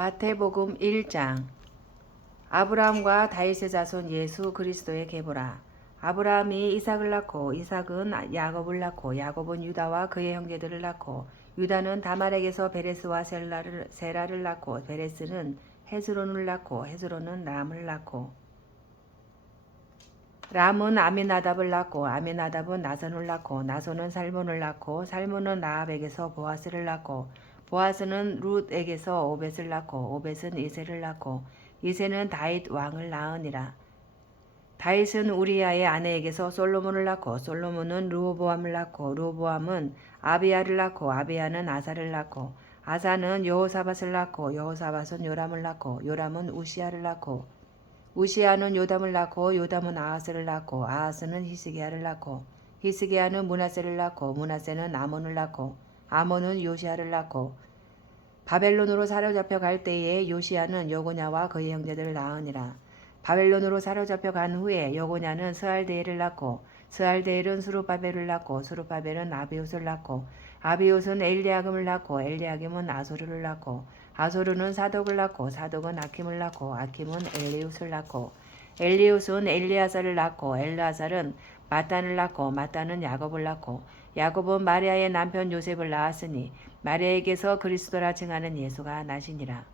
마태복음 1장. 아브라함과 다윗의 자손 예수 그리스도의 계보라. 아브라함이 이삭을 낳고 이삭은 야곱을 낳고 야곱은 유다와 그의 형제들을 낳고 유다는 다말에게서 베레스와 세라를 낳고 베레스는 헤스론을 낳고 헤스론은 람을 낳고 람은 아미나답을 낳고 아미나답은 나손을 낳고 나손은 살몬을 낳고 살몬은 라합에게서 보아스를 낳고 보아스는 룻에게서 오벳을 낳고 오벳은 이새를 낳고 이새는 다윗 왕을 낳으니라. 다윗은 우리야의 아내에게서 솔로몬을 낳고 솔로몬은 르호보암을 낳고 르호보암은 아비야를 낳고 아비야는 아사를 낳고 아사는 여호사밧을 낳고 여호사밧은 요람을 낳고 요람은 우시야를 낳고 우시야는 요담을 낳고 요담은 아하스를 낳고 아하스는 히스기야를 낳고 히스기야는 므낫세를 낳고 므낫세는 아몬을 낳고 아몬은 요시야를 낳고 바벨론으로 사로잡혀 갈 때에 요시야는 여고냐와 그의 형제들을 낳으니라. 바벨론으로 사로잡혀 간 후에 여고냐는 스알데엘을 낳고 스알데엘은 수르바벨을 낳고 수르바벨은 아비옷을 낳고 아비옷은 엘리야금을 낳고 엘리야김은 아소르를 낳고 아소르는 사독을 낳고 사독은 아킴을 낳고 아킴은 엘리웃을 낳고 엘리웃은 엘리아살을 낳고 엘리아살은 마탄을 낳고 마탄은 야곱을 낳고 야곱은 마리아의 남편 요셉을 낳았으니 마리아에게서 그리스도라 칭하는 예수가 나시니라.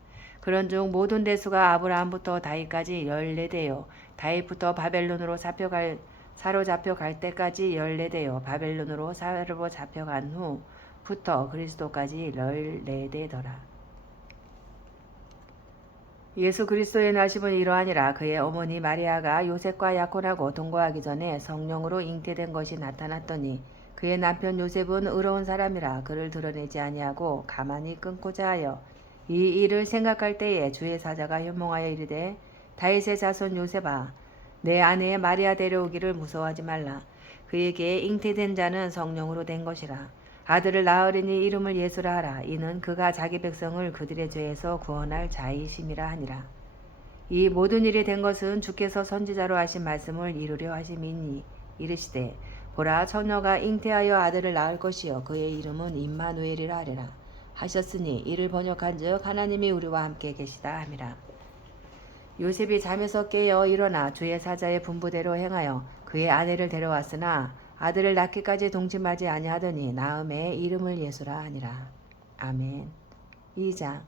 그런중 모든 대수가 아브라함부터 다윗까지 14대요 다윗부터 바벨론으로 사로잡혀 갈 때까지 14대요 바벨론으로 사로잡혀 간 후부터 그리스도까지 14대더라. 예수 그리스도의 나심은 이러하니라. 그의 어머니 마리아가 요셉과 약혼하고 동거하기 전에 성령으로 잉태된 것이 나타났더니 그의 남편 요셉은 의로운 사람이라 그를 드러내지 아니하고 가만히 끊고자 하여 이 일을 생각할 때에 주의 사자가 현몽하여 이르되 다윗의 자손 요셉아 내 아내의 마리아 데려오기를 무서워하지 말라. 그에게 잉태된 자는 성령으로 된 것이라. 아들을 낳으리니 이름을 예수라 하라. 이는 그가 자기 백성을 그들의 죄에서 구원할 자이심이라 하니라. 이 모든 일이 된 것은 주께서 선지자로 하신 말씀을 이루려 하심이니 이르시되 보라 처녀가 잉태하여 아들을 낳을 것이요 그의 이름은 임마누엘이라 하리라 하셨으니 이를 번역한즉 하나님이 우리와 함께 계시다 함이라. 요셉이 잠에서 깨어 일어나 주의 사자의 분부대로 행하여 그의 아내를 데려왔으나 아들을 낳기까지 동침하지 아니하더니 나음에 이름을 예수라 하니라. 아멘. 2장.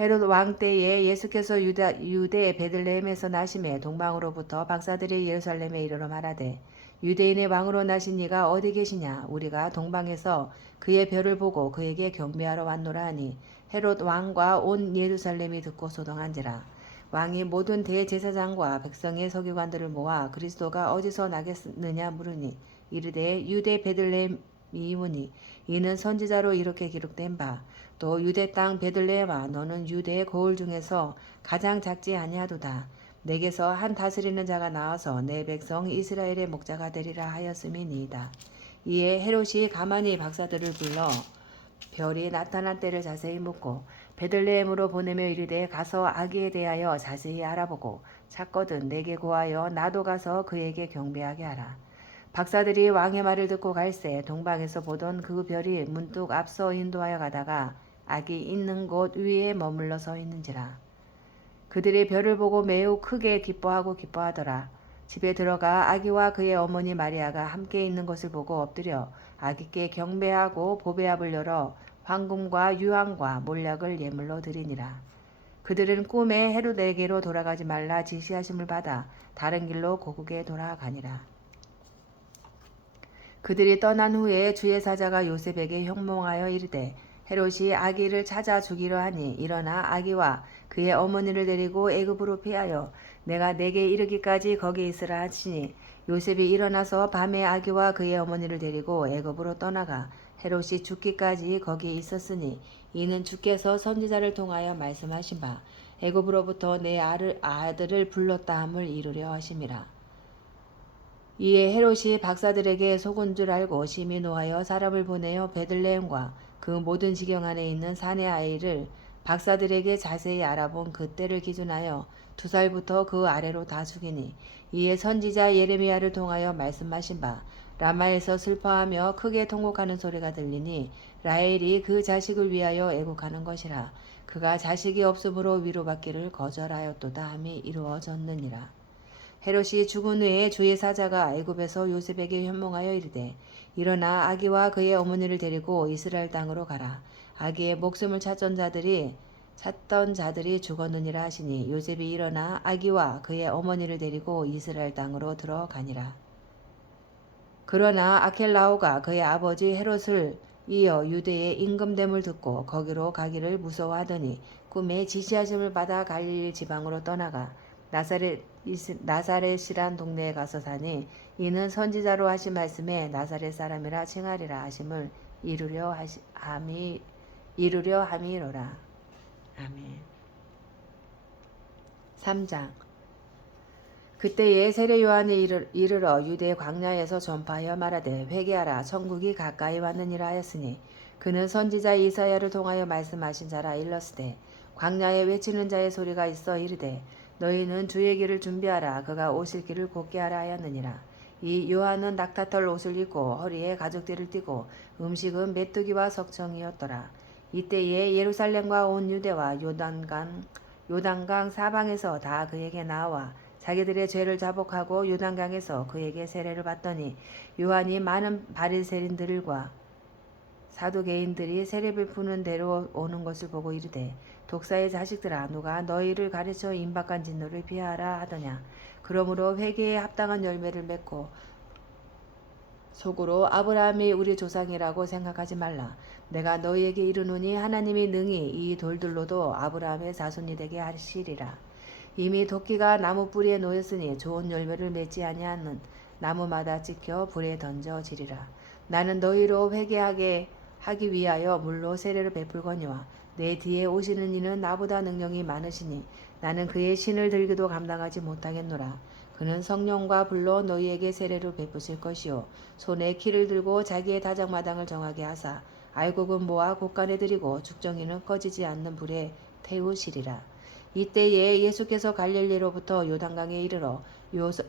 헤롯 왕 때에 예수께서 유대 베들레헴에서 나심에 동방으로부터 박사들이 예루살렘에 이르러 말하되 유대인의 왕으로 나신 이가 어디 계시냐. 우리가 동방에서 그의 별을 보고 그에게 경배하러 왔노라 하니 헤롯 왕과 온 예루살렘이 듣고 소동한지라. 왕이 모든 대제사장과 백성의 서기관들을 모아 그리스도가 어디서 나겠느냐 물으니 이르되 유대 베들레헴이오니 이는 선지자로 이렇게 기록된 바 또 유대 땅 베들레헴아 너는 유대의 거울 중에서 가장 작지 아니하도다. 내게서 한 다스리는 자가 나와서 내 백성 이스라엘의 목자가 되리라 하였음이니이다. 이에 헤롯이 가만히 박사들을 불러 별이 나타난 때를 자세히 묻고 베들레헴으로 보내며 이르되 가서 아기에 대하여 자세히 알아보고 찾거든 내게 고하여 나도 가서 그에게 경배하게 하라. 박사들이 왕의 말을 듣고 갈새 동방에서 보던 그 별이 문득 앞서 인도하여 가다가 아기 있는 곳 위에 머물러 서 있는지라. 그들이 별을 보고 매우 크게 기뻐하더라. 집에 들어가 아기와 그의 어머니 마리아가 함께 있는 것을 보고 엎드려 아기께 경배하고 보배압을 열어 황금과 유황과 몰약을 예물로 드리니라. 그들은 꿈에 헤롯에게로 돌아가지 말라 지시하심을 받아 다른 길로 고국에 돌아가니라. 그들이 떠난 후에 주의 사자가 요셉에게 현몽하여 이르되 헤롯이 아기를 찾아 죽이려 하니 일어나 아기와 그의 어머니를 데리고 애굽으로 피하여 내가 내게 이르기까지 거기 있으라 하시니 요셉이 일어나서 밤에 아기와 그의 어머니를 데리고 애굽으로 떠나가 헤롯이 죽기까지 거기 있었으니 이는 주께서 선지자를 통하여 말씀하신 바 애굽으로부터 내 아들을 불렀다 함을 이루려 하심이라. 이에 헤롯이 박사들에게 속은 줄 알고 심히 노하여 사람을 보내어 베들레헴과 그 모든 지경 안에 있는 사내 아이를 박사들에게 자세히 알아본 그때를 기준하여 2살부터 그 아래로 다 죽이니 이에 선지자 예레미야를 통하여 말씀하신 바 라마에서 슬퍼하며 크게 통곡하는 소리가 들리니 라헬이 그 자식을 위하여 애곡하는 것이라. 그가 자식이 없으므로 위로받기를 거절하였도다 함이 이루어졌느니라. 헤롯이 죽은 후에 주의 사자가 애굽에서 요셉에게 현몽하여 이르되 일어나 아기와 그의 어머니를 데리고 이스라엘 땅으로 가라. 아기의 목숨을 찾던 자들이 죽었느니라 하시니 요셉이 일어나 아기와 그의 어머니를 데리고 이스라엘 땅으로 들어가니라. 그러나 아켈라오가 그의 아버지 헤롯을 이어 유대의 임금됨을 듣고 거기로 가기를 무서워하더니 꿈에 지시하심을 받아 갈릴리 지방으로 떠나가 나사렛이란 동네에 가서 사니 이는 선지자로 하신 말씀에 나사렛 사람이라 칭하리라 하심을 이루려 함이로라. 아멘. 3장. 그때에 세례 요한이 이르러 유대 광야에서 전파하여 말하되 회개하라 천국이 가까이 왔느니라 하였으니 그는 선지자 이사야를 통하여 말씀하신 자라 일렀으되 광야에 외치는 자의 소리가 있어 이르되 너희는 주의 길을 준비하라 그가 오실 길을 곧게 하라 하였느니라. 이 요한은 낙타털 옷을 입고 허리에 가죽띠를 띠고 음식은 메뚜기와 석청이었더라. 이때에 예루살렘과 온 유대와 요단강 사방에서 다 그에게 나와 자기들의 죄를 자복하고 요단강에서 그에게 세례를 받더니 요한이 많은 바리새인들과 사두개인들이 세례 베푸는 데로 오는 것을 보고 이르되 독사의 자식들아 누가 너희를 가르쳐 임박한 진노를 피하라 하더냐. 그러므로 회개에 합당한 열매를 맺고 속으로 아브라함이 우리 조상이라고 생각하지 말라. 내가 너희에게 이르노니 하나님이 능히 이 돌들로도 아브라함의 자손이 되게 하시리라. 이미 도끼가 나무 뿌리에 놓였으니 좋은 열매를 맺지 아니하는 나무마다 찍혀 불에 던져지리라. 나는 너희로 회개하게 하기 위하여 물로 세례를 베풀거니와 내 뒤에 오시는 이는 나보다 능력이 많으시니 나는 그의 신을 들기도 감당하지 못하겠노라. 그는 성령과 불로 너희에게 세례를 베푸실 것이요 손에 키를 들고 자기의 다장마당을 정하게 하사 알곡은 모아 곳간에 들이고 죽정이는 꺼지지 않는 불에 태우시리라. 이때에 예수께서 갈릴리로부터 요단강에 이르러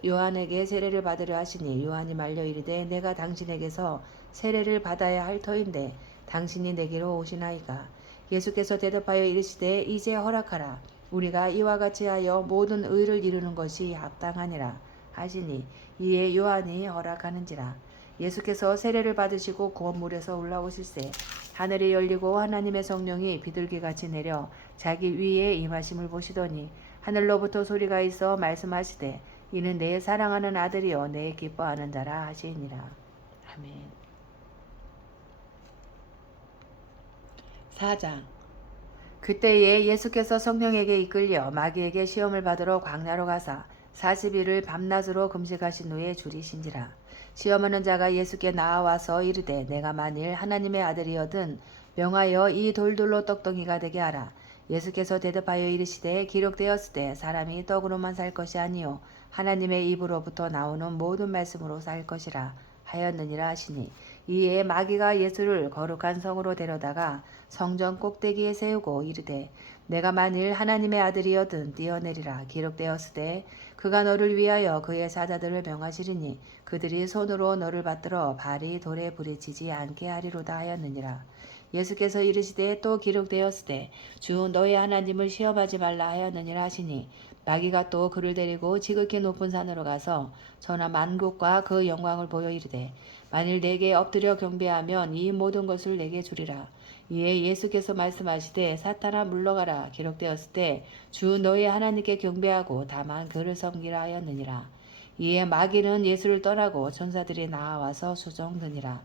요한에게 세례를 받으려 하시니 요한이 말려 이르되 내가 당신에게서 세례를 받아야 할 터인데 당신이 내게로 오시나이까. 예수께서 대답하여 이르시되 이제 허락하라. 우리가 이와 같이 하여 모든 의를 이루는 것이 합당하니라 하시니 이에 요한이 허락하는지라. 예수께서 세례를 받으시고 건물에서 올라오실새 하늘이 열리고 하나님의 성령이 비둘기같이 내려 자기 위에 임하심을 보시더니 하늘로부터 소리가 있어 말씀하시되 이는 내 사랑하는 아들이요 내 기뻐하는 자라 하시니라. 아멘. 4장. 그때에 예수께서 성령에게 이끌려 마귀에게 시험을 받으러 광야로 가사 40일을 밤낮으로 금식하신 후에 줄이신지라. 시험하는 자가 예수께 나와서 이르되 내가 만일 하나님의 아들이거든 명하여 이 돌들로 떡덩이가 되게 하라. 예수께서 대답하여 이르시되 기록되었으되 사람이 떡으로만 살 것이 아니요 하나님의 입으로부터 나오는 모든 말씀으로 살 것이라 하였느니라 하시니 이에 마귀가 예수를 거룩한 성으로 데려다가 성전 꼭대기에 세우고 이르되 내가 만일 하나님의 아들이거든 뛰어내리라. 기록되었으되 그가 너를 위하여 그의 사자들을 명하시리니 그들이 손으로 너를 받들어 발이 돌에 부딪히지 않게 하리로다 하였느니라. 예수께서 이르시되 또 기록되었으되 주 너의 하나님을 시험하지 말라 하였느니라 하시니 마귀가 또 그를 데리고 지극히 높은 산으로 가서 전하 만국과 그 영광을 보여 이르되 만일 내게 엎드려 경배하면 이 모든 것을 내게 주리라. 이에 예수께서 말씀하시되 사탄아 물러가라. 기록되었으되 주 너의 하나님께 경배하고 다만 그를 섬기라 하였느니라. 이에 마귀는 예수를 떠나고 천사들이 나와서 수종드니라.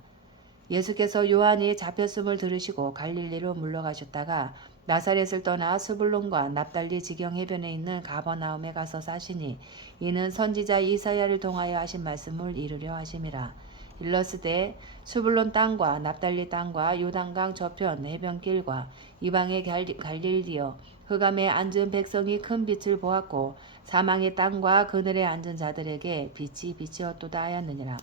예수께서 요한이 잡혔음을 들으시고 갈릴리로 물러가셨다가 나사렛을 떠나 스불론과 납달리 지경 해변에 있는 가버나움에 가서 사시니 이는 선지자 이사야를 통하여 하신 말씀을 이루려 하심이라. 일러스되 스불론 땅과 납달리 땅과 요단강 저편 해변길과 이방의 갈릴리여 흑암에 앉은 백성이 큰 빛을 보았고 사망의 땅과 그늘에 앉은 자들에게 빛이 비치었도다 하였느니라.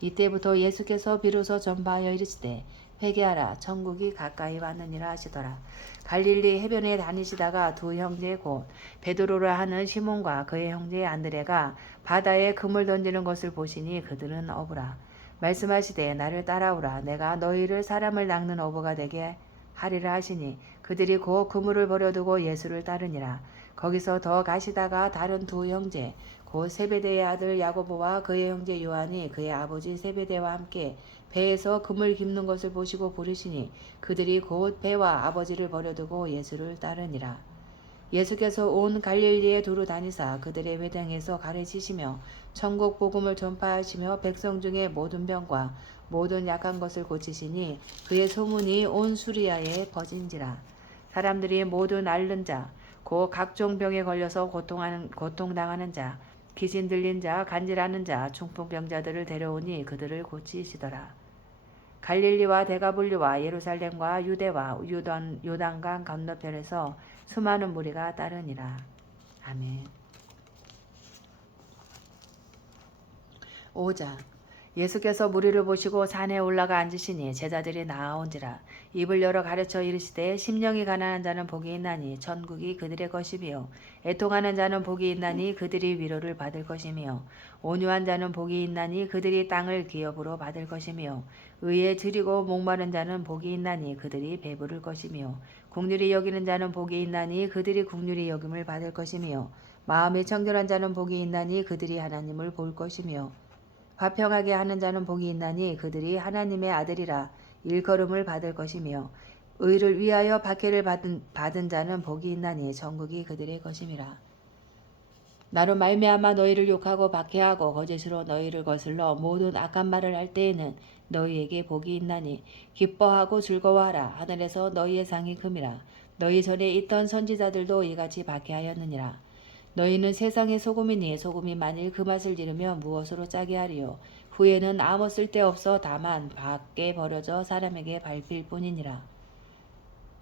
이때부터 예수께서 비로소 전파하여 이르시되 회개하라 천국이 가까이 왔느니라 하시더라. 갈릴리 해변에 다니시다가 두 형제 곧 베드로라 하는 시몬과 그의 형제 안드레가 바다에 금을 던지는 것을 보시니 그들은 어부라. 말씀하시되 나를 따라오라. 내가 너희를 사람을 낚는 어부가 되게 하리라 하시니 그들이 곧 그물을 버려두고 예수를 따르니라. 거기서 더 가시다가 다른 두 형제 곧 세베대의 아들 야고보와 그의 형제 요한이 그의 아버지 세베대와 함께 배에서 그물 깁는 것을 보시고 부르시니 그들이 곧 배와 아버지를 버려두고 예수를 따르니라. 예수께서 온 갈릴리에 두루 다니사 그들의 회당에서 가르치시며 천국 복음을 전파하시며 백성 중에 모든 병과 모든 약한 것을 고치시니 그의 소문이 온 수리아에 퍼진지라. 사람들이 모든 앓는 자, 곧 각종 병에 걸려서 고통당하는 자, 귀신 들린 자, 간질하는 자, 중풍병자들을 데려오니 그들을 고치시더라. 갈릴리와 데가볼리와 예루살렘과 유대와 요단강 건너편에서 수많은 무리가 따르니라. 아멘. 5장. 예수께서 무리를 보시고 산에 올라가 앉으시니 제자들이 나아온지라. 입을 열어 가르쳐 이르시되 심령이 가난한 자는 복이 있나니 천국이 그들의 것이며 애통하는 자는 복이 있나니 그들이 위로를 받을 것이며 온유한 자는 복이 있나니 그들이 땅을 기업으로 받을 것이며 의에 드리고 목마른 자는 복이 있나니 그들이 배부를 것이며 긍휼히 여기는 자는 복이 있나니 그들이 긍휼히 여김을 받을 것이며 마음이 청결한 자는 복이 있나니 그들이 하나님을 볼 것이며 화평하게 하는 자는 복이 있나니 그들이 하나님의 아들이라 일컬음을 받을 것이며 의를 위하여 박해를 받은 자는 복이 있나니 천국이 그들의 것임이라. 나로 말미암아 너희를 욕하고 박해하고 거짓으로 너희를 거슬러 모든 악한 말을 할 때에는 너희에게 복이 있나니 기뻐하고 즐거워하라. 하늘에서 너희의 상이 큼이라. 너희 전에 있던 선지자들도 이같이 박해하였느니라. 너희는 세상의 소금이니 소금이 만일 그 맛을 잃으면 무엇으로 짜게 하리요. 후에는 아무 쓸데없어 다만 밖에 버려져 사람에게 밟힐 뿐이니라.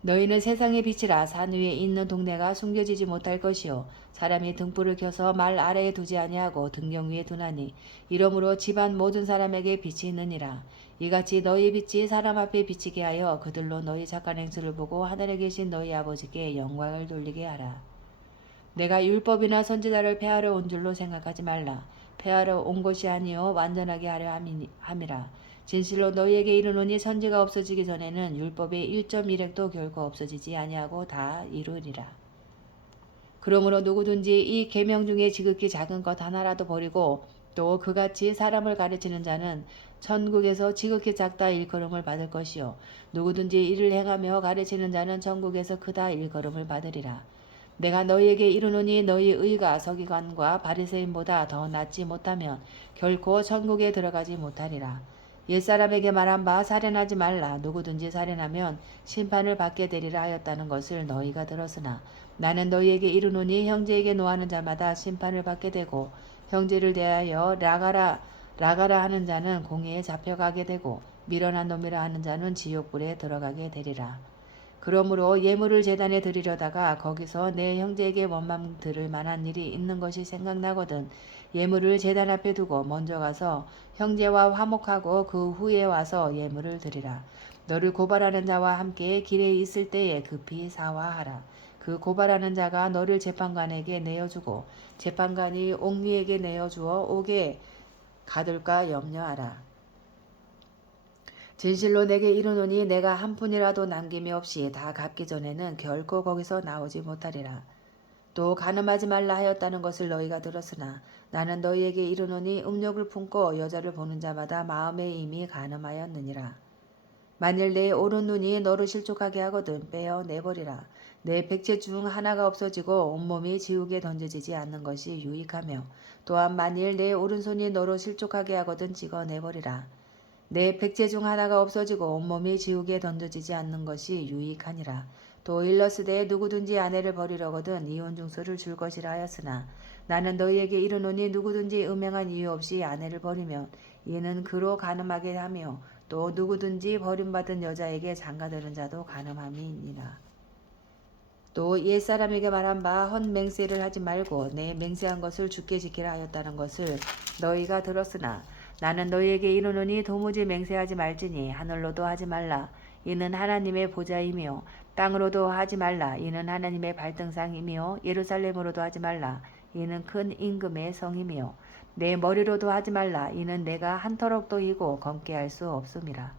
너희는 세상의 빛이라. 산 위에 있는 동네가 숨겨지지 못할 것이요 사람이 등불을 켜서 말 아래에 두지 아니하고 등경 위에 두나니 이러므로 집안 모든 사람에게 빛이 있느니라. 이같이 너희 빛이 사람 앞에 비치게 하여 그들로 너희 착한 행실을 보고 하늘에 계신 너희 아버지께 영광을 돌리게 하라. 내가 율법이나 선지자를 폐하러 온 줄로 생각하지 말라. 폐하러 온 것이 아니요 완전하게 하려 함이라. 진실로 너희에게 이르노니 선지가 없어지기 전에는 율법의 1.1획도 결코 없어지지 아니하고 다 이루리라. 그러므로 누구든지 이 계명 중에 지극히 작은 것 하나라도 버리고 또 그같이 사람을 가르치는 자는 천국에서 지극히 작다 일컬음을 받을 것이요 누구든지 이를 행하며 가르치는 자는 천국에서 크다 일컬음을 받으리라. 내가 너희에게 이르노니 너희 의가 서기관과 바리새인보다 더 낫지 못하면 결코 천국에 들어가지 못하리라. 옛사람에게 말한 바 살인하지 말라. 누구든지 살인하면 심판을 받게 되리라 하였다는 것을 너희가 들었으나 나는 너희에게 이르노니 형제에게 노하는 자마다 심판을 받게 되고 형제를 대하여 라가라 하는 자는 공회에 잡혀가게 되고 미련한 놈이라 하는 자는 지옥불에 들어가게 되리라. 그러므로 예물을 제단에 드리려다가 거기서 내 형제에게 원망 들을 만한 일이 있는 것이 생각나거든 예물을 제단 앞에 두고 먼저 가서 형제와 화목하고 그 후에 와서 예물을 드리라. 너를 고발하는 자와 함께 길에 있을 때에 급히 사화하라. 그 고발하는 자가 너를 재판관에게 내어주고 재판관이 옥리에게 내어주어 옥에 가둘까 염려하라. 진실로 내게 이르노니 내가 한 푼이라도 남김이 없이 다 갚기 전에는 결코 거기서 나오지 못하리라. 또 간음하지 말라 하였다는 것을 너희가 들었으나 나는 너희에게 이르노니 음욕을 품고 여자를 보는 자마다 마음에 이미 간음하였느니라. 만일 내 오른 눈이 너를 실족하게 하거든 빼어 내버리라. 내 백체 중 하나가 없어지고 온몸이 지옥에 던져지지 않는 것이 유익하며 또한 만일 내 오른손이 너로 실족하게 하거든 찍어 내버리라. 내 백체 중 하나가 없어지고 온몸이 지옥에 던져지지 않는 것이 유익하니라. 또 일러스되 누구든지 아내를 버리려거든 이혼 증서를 줄 것이라 하였으나 나는 너희에게 이르노니 누구든지 음행한 이유 없이 아내를 버리면 이는 그로 간음하게 하며 또 누구든지 버림받은 여자에게 장가드는 자도 간음함이니라. 또 옛사람에게 말한 바 헛맹세를 하지 말고 내 맹세한 것을 주께 지키라 하였다는 것을 너희가 들었으나 나는 너희에게 이르노니 도무지 맹세하지 말지니 하늘로도 하지 말라. 이는 하나님의 보좌이며 땅으로도 하지 말라. 이는 하나님의 발등상이며 예루살렘으로도 하지 말라. 이는 큰 임금의 성이며 내 머리로도 하지 말라. 이는 내가 한터럭도 이고 검게 할 수 없음이라.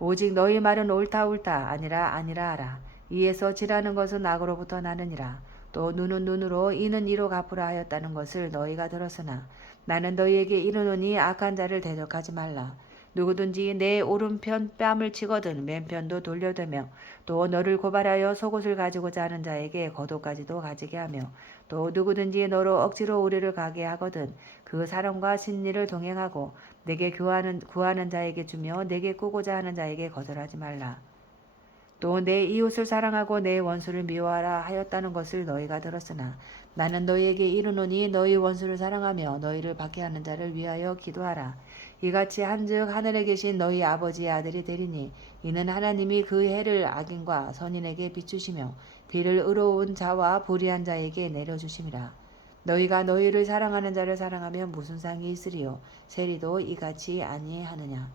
오직 너희 말은 옳다 옳다 아니라 아니라 하라. 이에서 지라는 것은 악으로부터 나느니라. 또 눈은 눈으로 이는 이로 갚으라 하였다는 것을 너희가 들었으나 나는 너희에게 이르노니 악한 자를 대적하지 말라. 누구든지 내 오른편 뺨을 치거든 맨편도 돌려대며 또 너를 고발하여 속옷을 가지고자 하는 자에게 겉옷까지도 가지게 하며 또 누구든지 너로 억지로 우리를 가게 하거든 그 사람과 친리를 동행하고 내게 구하는 자에게 주며 내게 꾸고자 하는 자에게 거절하지 말라. 또 내 이웃을 사랑하고 내 원수를 미워하라 하였다는 것을 너희가 들었으나 나는 너희에게 이르노니 너희 원수를 사랑하며 너희를 박해하는 자를 위하여 기도하라. 이같이 한즉 하늘에 계신 너희 아버지의 아들이 되리니 이는 하나님이 그 해를 악인과 선인에게 비추시며 비를 의로운 자와 불의한 자에게 내려주심이라. 너희가 너희를 사랑하는 자를 사랑하면 무슨 상이 있으리요. 세리도 이같이 아니하느냐.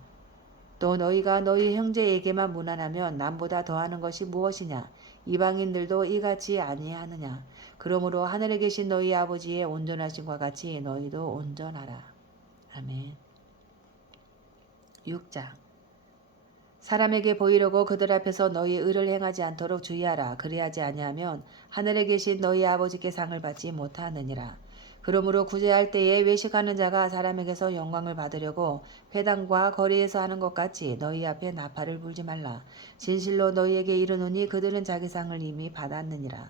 또 너희가 너희 형제에게만 무난하면 남보다 더하는 것이 무엇이냐. 이방인들도 이같이 아니하느냐. 그러므로 하늘에 계신 너희 아버지의 온전하심과 같이 너희도 온전하라. 아멘. 6장. 사람에게 보이려고 그들 앞에서 너희 의를 행하지 않도록 주의하라. 그리하지 아니하면 하늘에 계신 너희 아버지께 상을 받지 못하느니라. 그러므로 구제할 때에 외식하는 자가 사람에게서 영광을 받으려고 회당과 거리에서 하는 것 같이 너희 앞에 나팔을 불지 말라. 진실로 너희에게 이르노니 그들은 자기 상을 이미 받았느니라.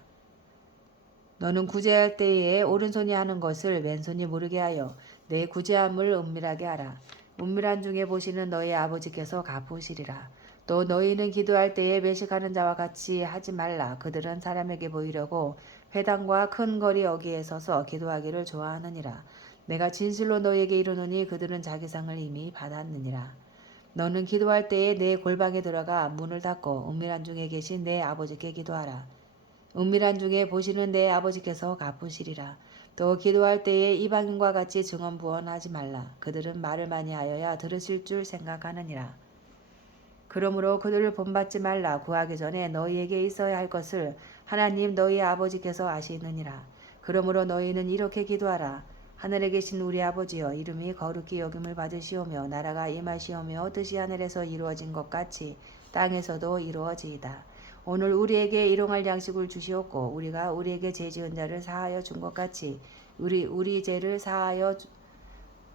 너는 구제할 때에 오른손이 하는 것을 왼손이 모르게 하여 내 구제함을 은밀하게 하라. 은밀한 중에 보시는 너희 아버지께서 갚으시리라. 또 너희는 기도할 때에 외식하는 자와 같이 하지 말라. 그들은 사람에게 보이려고 회당과 큰 거리 어귀에 서서 기도하기를 좋아하느니라. 내가 진실로 너희에게 이르노니 그들은 자기 상을 이미 받았느니라. 너는 기도할 때에 내 골방에 들어가 문을 닫고 은밀한 중에 계신 내 아버지께 기도하라. 은밀한 중에 보시는 내 아버지께서 갚으시리라. 또 기도할 때에 이방인과 같이 증언부언하지 말라. 그들은 말을 많이 하여야 들으실 줄 생각하느니라. 그러므로 그들을 본받지 말라. 구하기 전에 너희에게 있어야 할 것을 하나님 너희 아버지께서 아시느니라. 그러므로 너희는 이렇게 기도하라. 하늘에 계신 우리 아버지여, 이름이 거룩히 여김을 받으시오며 나라가 임하시오며 뜻이 하늘에서 이루어진 것 같이 땅에서도 이루어지이다. 오늘 우리에게 일용할 양식을 주시옵고 우리가 우리에게 죄 지은 자를 사하여 준 것 같이 우리 죄를 사하여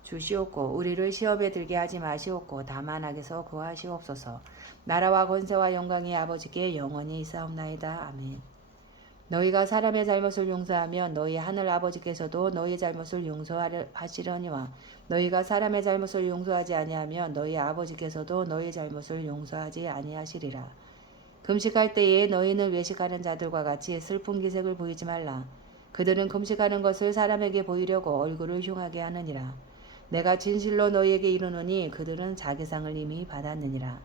주시옵고 우리를 시험에 들게 하지 마시옵고 다만 악에서 구하시옵소서. 나라와 권세와 영광이 아버지께 영원히 있사옵나이다. 아멘. 너희가 사람의 잘못을 용서하면 너희 하늘 아버지께서도 너희 잘못을 용서하시려니와 너희가 사람의 잘못을 용서하지 아니하면 너희 아버지께서도 너희 잘못을 용서하지 아니하시리라. 금식할 때에 너희는 외식하는 자들과 같이 슬픈 기색을 보이지 말라. 그들은 금식하는 것을 사람에게 보이려고 얼굴을 흉하게 하느니라. 내가 진실로 너희에게 이르노니 그들은 자기 상을 이미 받았느니라.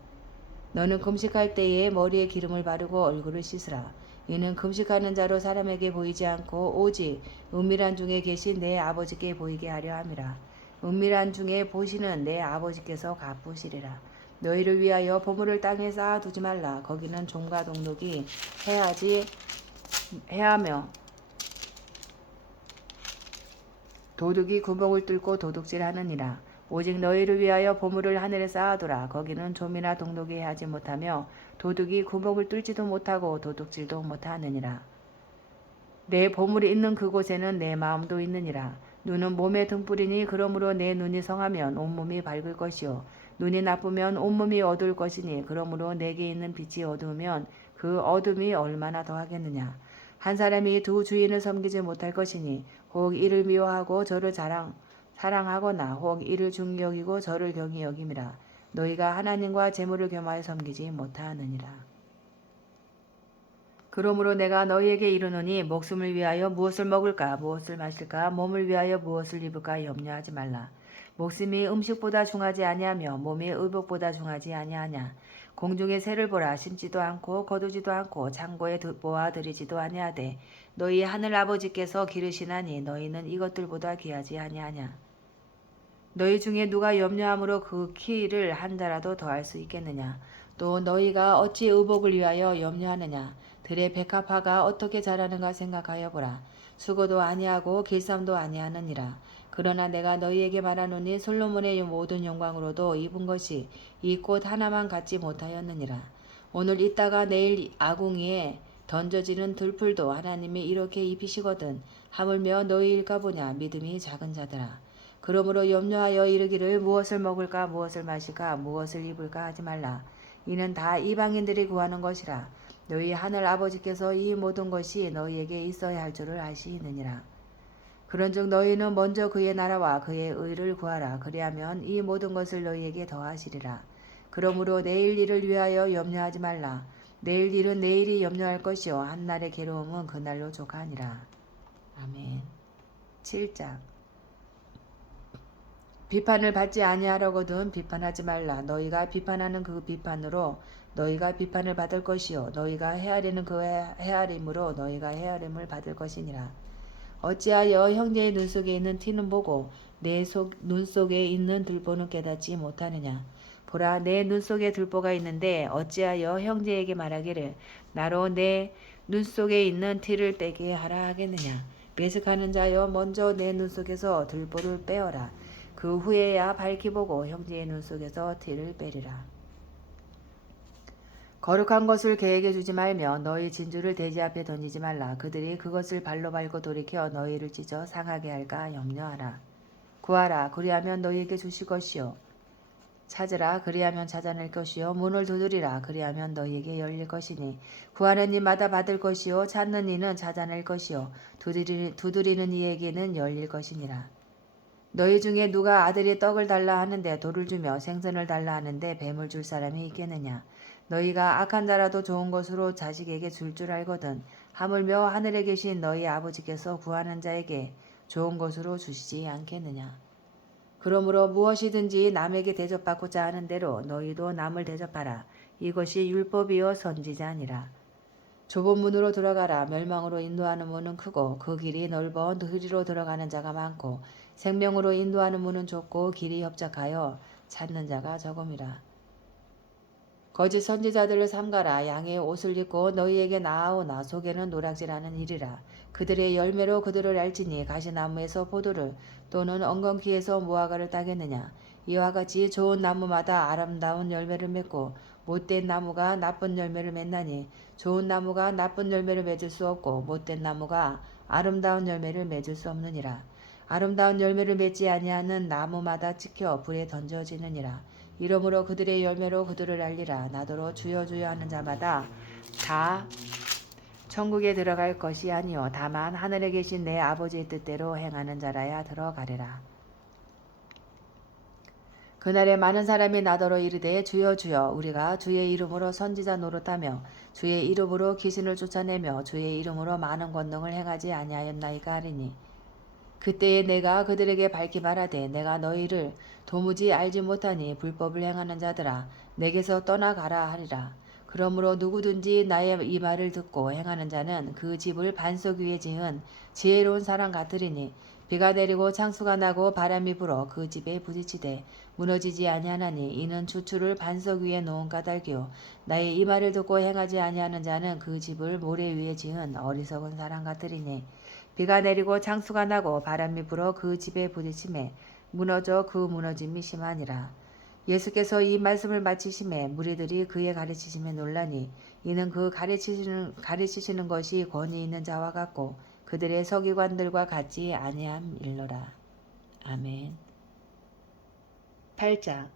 너는 금식할 때에 머리에 기름을 바르고 얼굴을 씻으라. 이는 금식하는 자로 사람에게 보이지 않고 오직 은밀한 중에 계신 내 아버지께 보이게 하려 함이라. 은밀한 중에 보시는 내 아버지께서 갚으시리라. 너희를 위하여 보물을 땅에 쌓아두지 말라. 거기는 종과 동독이 해하며 도둑이 구멍을 뚫고 도둑질하느니라. 오직 너희를 위하여 보물을 하늘에 쌓아두라. 거기는 좀이나 동독이 해하지 못하며 도둑이 구멍을 뚫지도 못하고 도둑질도 못하느니라. 내 보물이 있는 그곳에는 내 마음도 있느니라. 눈은 몸의 등불이니 그러므로 내 눈이 성하면 온몸이 밝을 것이요 눈이 나쁘면 온몸이 어두울 것이니 그러므로 내게 있는 빛이 어두우면 그 어둠이 얼마나 더하겠느냐. 한 사람이 두 주인을 섬기지 못할 것이니 혹 이를 미워하고 저를 사랑하거나 혹 이를 중히 여기고 저를 경히 여김이라. 너희가 하나님과 재물을 겸하여 섬기지 못하느니라. 그러므로 내가 너희에게 이르노니 목숨을 위하여 무엇을 먹을까 무엇을 마실까 몸을 위하여 무엇을 입을까 염려하지 말라. 목숨이 음식보다 중하지 아니하며 몸이 의복보다 중하지 아니하냐. 공중의 새를 보라. 심지도 않고 거두지도 않고 창고에 모아 들이지도 아니하되 너희 하늘 아버지께서 기르시나니 너희는 이것들보다 귀하지 아니하냐. 너희 중에 누가 염려함으로 그 키를 한 자라도 더할 수 있겠느냐. 또 너희가 어찌 의복을 위하여 염려하느냐. 들의 백합화가 어떻게 자라는가 생각하여 보라. 수고도 아니하고 길쌈도 아니하느니라. 그러나 내가 너희에게 말하노니 솔로몬의 모든 영광으로도 입은 것이 이 꽃 하나만 갖지 못하였느니라. 오늘 있다가 내일 아궁이에 던져지는 들풀도 하나님이 이렇게 입히시거든 하물며 너희일까 보냐. 믿음이 작은 자들아. 그러므로 염려하여 이르기를 무엇을 먹을까 무엇을 마실까 무엇을 입을까 하지 말라. 이는 다 이방인들이 구하는 것이라. 너희 하늘 아버지께서 이 모든 것이 너희에게 있어야 할 줄을 아시느니라. 그런즉 너희는 먼저 그의 나라와 그의 의를 구하라. 그리하면 이 모든 것을 너희에게 더하시리라. 그러므로 내일 일을 위하여 염려하지 말라. 내일 일은 내일이 염려할 것이요 한날의 괴로움은 그날로 족하니라. 아멘. 7장. 비판을 받지 아니하려거든 비판하지 말라. 너희가 비판하는 그 비판으로 너희가 비판을 받을 것이요 너희가 헤아리는 그 헤아림으로 너희가 헤아림을 받을 것이니라. 어찌하여 형제의 눈 속에 있는 티는 보고 내 눈 속에 있는 들보는 깨닫지 못하느냐. 보라, 내 눈 속에 들보가 있는데 어찌하여 형제에게 말하기를 나로 내 눈 속에 있는 티를 빼게 하라 하겠느냐. 매식하는 자여 먼저 내 눈 속에서 들보를 빼어라. 그 후에야 밝히 보고 형제의 눈 속에서 티를 빼리라. 거룩한 것을 계획해 주지 말며 너희 진주를 돼지 앞에 던지지 말라. 그들이 그것을 발로 밟고 돌이켜 너희를 찢어 상하게 할까 염려하라. 구하라. 그리하면 너희에게 주실 것이요. 찾으라. 그리하면 찾아낼 것이요. 문을 두드리라. 그리하면 너희에게 열릴 것이니 구하는 이마다 받을 것이요. 찾는 이는 찾아낼 것이요. 두드리는 이에게는 열릴 것이니라. 너희 중에 누가 아들이 떡을 달라 하는데 돌을 주며 생선을 달라 하는데 뱀을 줄 사람이 있겠느냐. 너희가 악한 자라도 좋은 것으로 자식에게 줄 줄 알거든 하물며 하늘에 계신 너희 아버지께서 구하는 자에게 좋은 것으로 주시지 않겠느냐. 그러므로 무엇이든지 남에게 대접받고자 하는 대로 너희도 남을 대접하라. 이것이 율법이요 선지자니라. 좁은 문으로 들어가라. 멸망으로 인도하는 문은 크고 그 길이 넓어 그리로 들어가는 자가 많고 생명으로 인도하는 문은 좁고 길이 협착하여 찾는 자가 적음이라. 거짓 선지자들을 삼가라. 양의 옷을 입고 너희에게 나아오나 속에는 노략질하는 일이라. 그들의 열매로 그들을 알지니 가시나무에서 포도를 또는 엉겅퀴에서 무화과를 따겠느냐. 이와 같이 좋은 나무마다 아름다운 열매를 맺고 못된 나무가 나쁜 열매를 맺나니 좋은 나무가 나쁜 열매를 맺을 수 없고 못된 나무가 아름다운 열매를 맺을 수 없느니라. 아름다운 열매를 맺지 아니하는 나무마다 찍혀 불에 던져지느니라. 이러므로 그들의 열매로 그들을 알리라. 나더러 주여 주여 하는 자마다 다 천국에 들어갈 것이 아니요 다만 하늘에 계신 내 아버지의 뜻대로 행하는 자라야 들어가리라. 그날에 많은 사람이 나더러 이르되 주여 주여 우리가 주의 이름으로 선지자 노릇하며 주의 이름으로 귀신을 쫓아내며 주의 이름으로 많은 권능을 행하지 아니하였나이까 하리니 그때에 내가 그들에게 밝히 말하되 내가 너희를 도무지 알지 못하니 불법을 행하는 자들아 내게서 떠나가라 하리라. 그러므로 누구든지 나의 이 말을 듣고 행하는 자는 그 집을 반석 위에 지은 지혜로운 사람 같으리니 비가 내리고 창수가 나고 바람이 불어 그 집에 부딪히되 무너지지 아니하나니 이는 주추를 반석 위에 놓은 까닭이요 나의 이 말을 듣고 행하지 아니하는 자는 그 집을 모래 위에 지은 어리석은 사람 같으리니 비가 내리고 창수가 나고 바람이 불어 그 집에 부딪힘에 무너져 그 무너짐이 심하니라. 예수께서 이 말씀을 마치심에 무리들이 그의 가르치심에 놀라니 이는 그 가르치시는 것이 권위 있는 자와 같고 그들의 서기관들과 같지 아니함일러라. 아멘. 8장.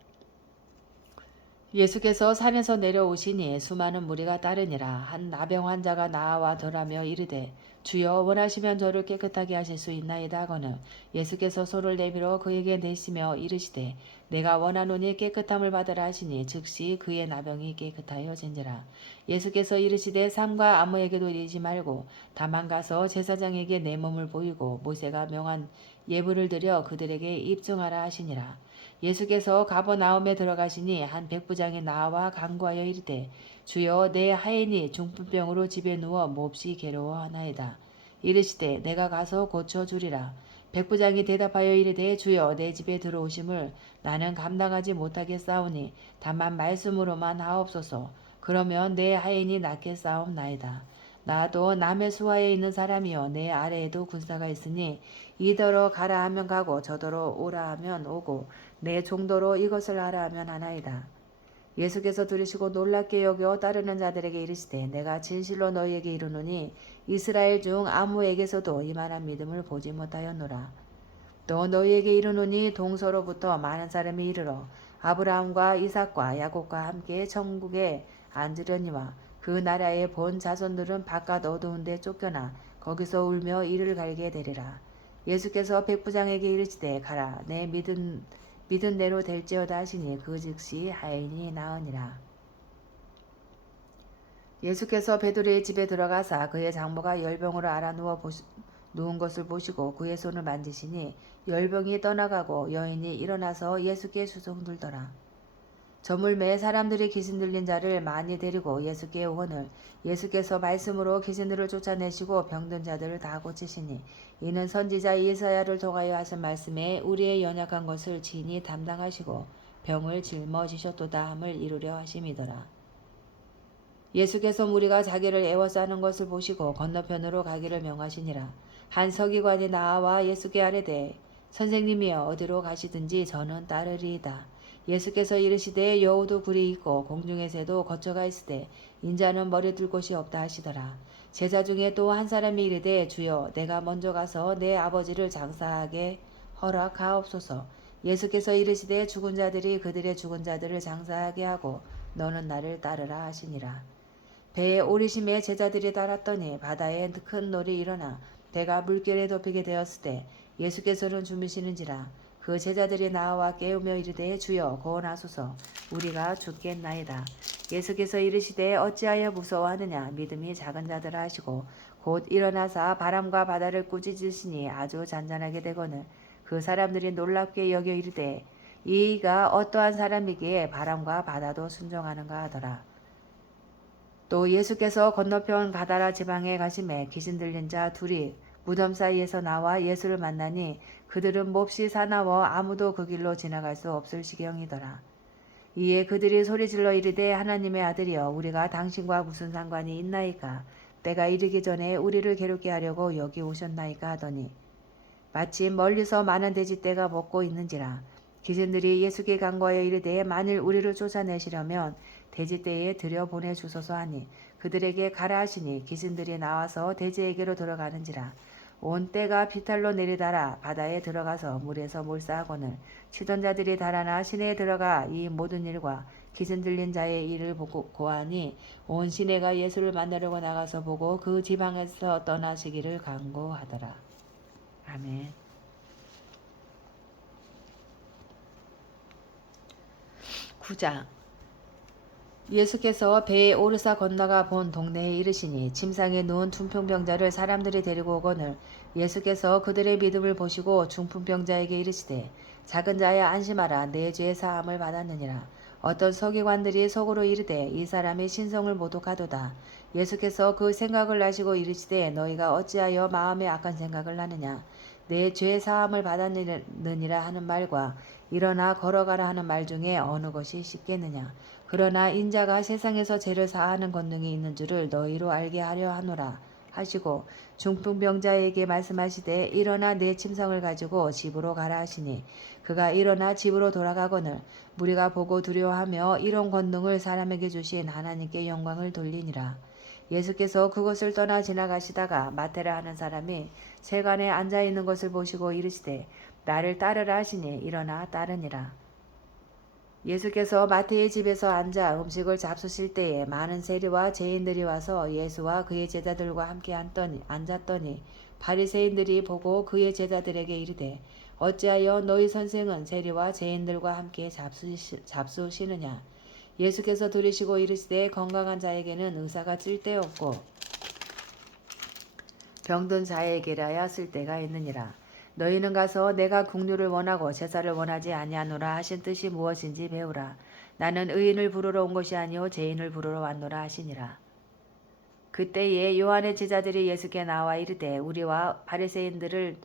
예수께서 산에서 내려오시니 수많은 무리가 따르니라. 한 나병 환자가 나와 절하며 이르되 주여 원하시면 저를 깨끗하게 하실 수 있나이다 하거늘 예수께서 손을 내밀어 그에게 내시며 이르시되 내가 원하노니 깨끗함을 받으라 하시니 즉시 그의 나병이 깨끗하여진지라. 예수께서 이르시되 삼가 아무에게도 이르지 말고 다만 가서 제사장에게 내 몸을 보이고 모세가 명한 예물을 드려 그들에게 입증하라 하시니라. 예수께서 가버나움에 들어가시니 한 백부장이 나와 간구하여 이르되 주여 내 하인이 중풍병으로 집에 누워 몹시 괴로워하나이다. 이르시되 내가 가서 고쳐주리라. 백부장이 대답하여 이르되 주여 내 집에 들어오심을 나는 감당하지 못하겠사오니 다만 말씀으로만 하옵소서. 그러면 내 하인이 낫겠사옵나이다. 나도 남의 수하에 있는 사람이요 내 아래에도 군사가 있으니 이더러 가라 하면 가고 저더러 오라 하면 오고 내 종도로 이것을 하라 하면 하나이다. 예수께서 들으시고 놀랍게 여겨 따르는 자들에게 이르시되 내가 진실로 너희에게 이르노니 이스라엘 중 아무에게서도 이만한 믿음을 보지 못하였노라. 또 너희에게 이르노니 동서로부터 많은 사람이 이르러 아브라함과 이삭과 야곱과 함께 천국에 앉으려니와 그 나라의 본 자손들은 바깥 어두운 데 쫓겨나 거기서 울며 이를 갈게 되리라. 예수께서 백부장에게 이르시되 가라 내 믿은 대로 될지어다 하시니 그 즉시 하인이 나으니라. 예수께서 베드로의 집에 들어가사 그의 장모가 열병으로 앓아 누운 것을 보시고 그의 손을 만지시니 열병이 떠나가고 여인이 일어나서 예수께 수종들더라. 저물매에 사람들이 귀신 들린 자를 많이 데리고 예수께 오거늘 예수께서 말씀으로 귀신들을 쫓아내시고 병든 자들을 다 고치시니 이는 선지자 예사야를 통하여 하신 말씀에 우리의 연약한 것을 친히 담당하시고 병을 짊어지셨도다 함을 이루려 하심이더라. 예수께서 무리가 자기를 애워싸는 것을 보시고 건너편으로 가기를 명하시니라. 한 서기관이 나와 예수께 아뢰되 선생님이여 어디로 가시든지 저는 따르리이다. 예수께서 이르시되 여우도 굴이 있고 공중의 새도 거처가 있으되 인자는 머리 둘 곳이 없다 하시더라. 제자 중에 또 한 사람이 이르되 주여 내가 먼저 가서 내 아버지를 장사하게 허락하옵소서. 예수께서 이르시되 죽은 자들이 그들의 죽은 자들을 장사하게 하고 너는 나를 따르라 하시니라. 배에 오르심에 제자들이 달았더니 바다에 큰 놀이 일어나 배가 물결에 덮이게 되었을 때 예수께서는 주무시는지라. 그 제자들이 나와 깨우며 이르되 주여 구원하소서 우리가 죽겠나이다. 예수께서 이르시되 어찌하여 무서워하느냐 믿음이 작은 자들아 하시고 곧 일어나사 바람과 바다를 꾸짖으시니 아주 잔잔하게 되거늘 그 사람들이 놀랍게 여겨 이르되 이가 어떠한 사람이기에 바람과 바다도 순종하는가 하더라. 또 예수께서 건너편 가다라 지방에 가심에 귀신 들린 자 둘이 무덤 사이에서 나와 예수를 만나니 그들은 몹시 사나워 아무도 그 길로 지나갈 수 없을 지경이더라. 이에 그들이 소리질러 이르되 하나님의 아들이여 우리가 당신과 무슨 상관이 있나이까 때가 이르기 전에 우리를 괴롭게 하려고 여기 오셨나이까 하더니 마침 멀리서 많은 돼지떼가 먹고 있는지라. 귀신들이 예수께 간과하여 이르되 만일 우리를 쫓아내시려면 돼지떼에 들여보내 주소서 하니 그들에게 가라 하시니 귀신들이 나와서 돼지에게로 들어가는지라. 온 때가 비탈로 내리달아 바다에 들어가서 물에서 몰사하거늘 치던 자들이 달아나 시내에 들어가 이 모든 일과 귀신 들린 자의 일을 보고 고하니 온 시내가 예수를 만나려고 나가서 보고 그 지방에서 떠나시기를 간구하더라. 아멘. 9장 예수께서 배에 오르사 건너가 본 동네에 이르시니 침상에 누운 중풍병자를 사람들이 데리고 오거늘 예수께서 그들의 믿음을 보시고 중풍병자에게 이르시되 작은 자야 안심하라 내 죄 사함을 받았느니라. 어떤 서기관들이 속으로 이르되 이 사람이 신성을 모독하도다. 예수께서 그 생각을 아시고 이르시되 너희가 어찌하여 마음에 악한 생각을 하느냐. 내 죄 사함을 받았느니라 하는 말과 일어나 걸어가라 하는 말 중에 어느 것이 쉽겠느냐. 그러나 인자가 세상에서 죄를 사하는 권능이 있는 줄을 너희로 알게 하려 하노라 하시고 중풍병자에게 말씀하시되 일어나 내 침상을 가지고 집으로 가라 하시니 그가 일어나 집으로 돌아가거늘 무리가 보고 두려워하며 이런 권능을 사람에게 주신 하나님께 영광을 돌리니라. 예수께서 그곳을 떠나 지나가시다가 마테라 하는 사람이 세관에 앉아 있는 것을 보시고 이르시되 나를 따르라 하시니 일어나 따르니라. 예수께서 마태의 집에서 앉아 음식을 잡수실 때에 많은 세리와 죄인들이 와서 예수와 그의 제자들과 함께 앉았더니 바리새인들이 보고 그의 제자들에게 이르되 어찌하여 너희 선생은 세리와 죄인들과 함께 잡수시느냐. 예수께서 들으시고 이르시되 건강한 자에게는 의사가 쓸데없고 병든 자에게라야 쓸데가 있느니라. 너희는 가서 내가 국류를 원하고 제사를 원하지 아니하노라 하신 뜻이 무엇인지 배우라. 나는 의인을 부르러 온 것이 아니요 죄인을 부르러 왔노라 하시니라. 그때에 요한의 제자들이 예수께 나와 이르되 우리와 바리새인들은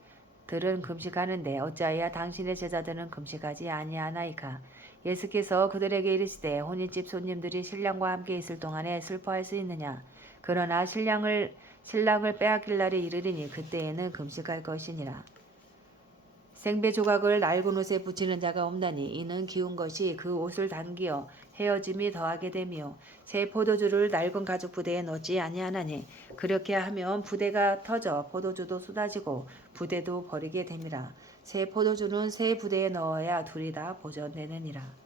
금식하는데 어찌하여 당신의 제자들은 금식하지 아니하나이까. 예수께서 그들에게 이르시되 혼인집 손님들이 신랑과 함께 있을 동안에 슬퍼할 수 있느냐. 그러나 신랑을 빼앗길 날이 이르리니 그때에는 금식할 것이니라. 생배 조각을 낡은 옷에 붙이는 자가 없나니 이는 기운 것이 그 옷을 당기어 헤어짐이 더하게 되며 새 포도주를 낡은 가죽 부대에 넣지 아니하나니 그렇게 하면 부대가 터져 포도주도 쏟아지고 부대도 버리게 됨이라. 새 포도주는 새 부대에 넣어야 둘이 다 보존되느니라.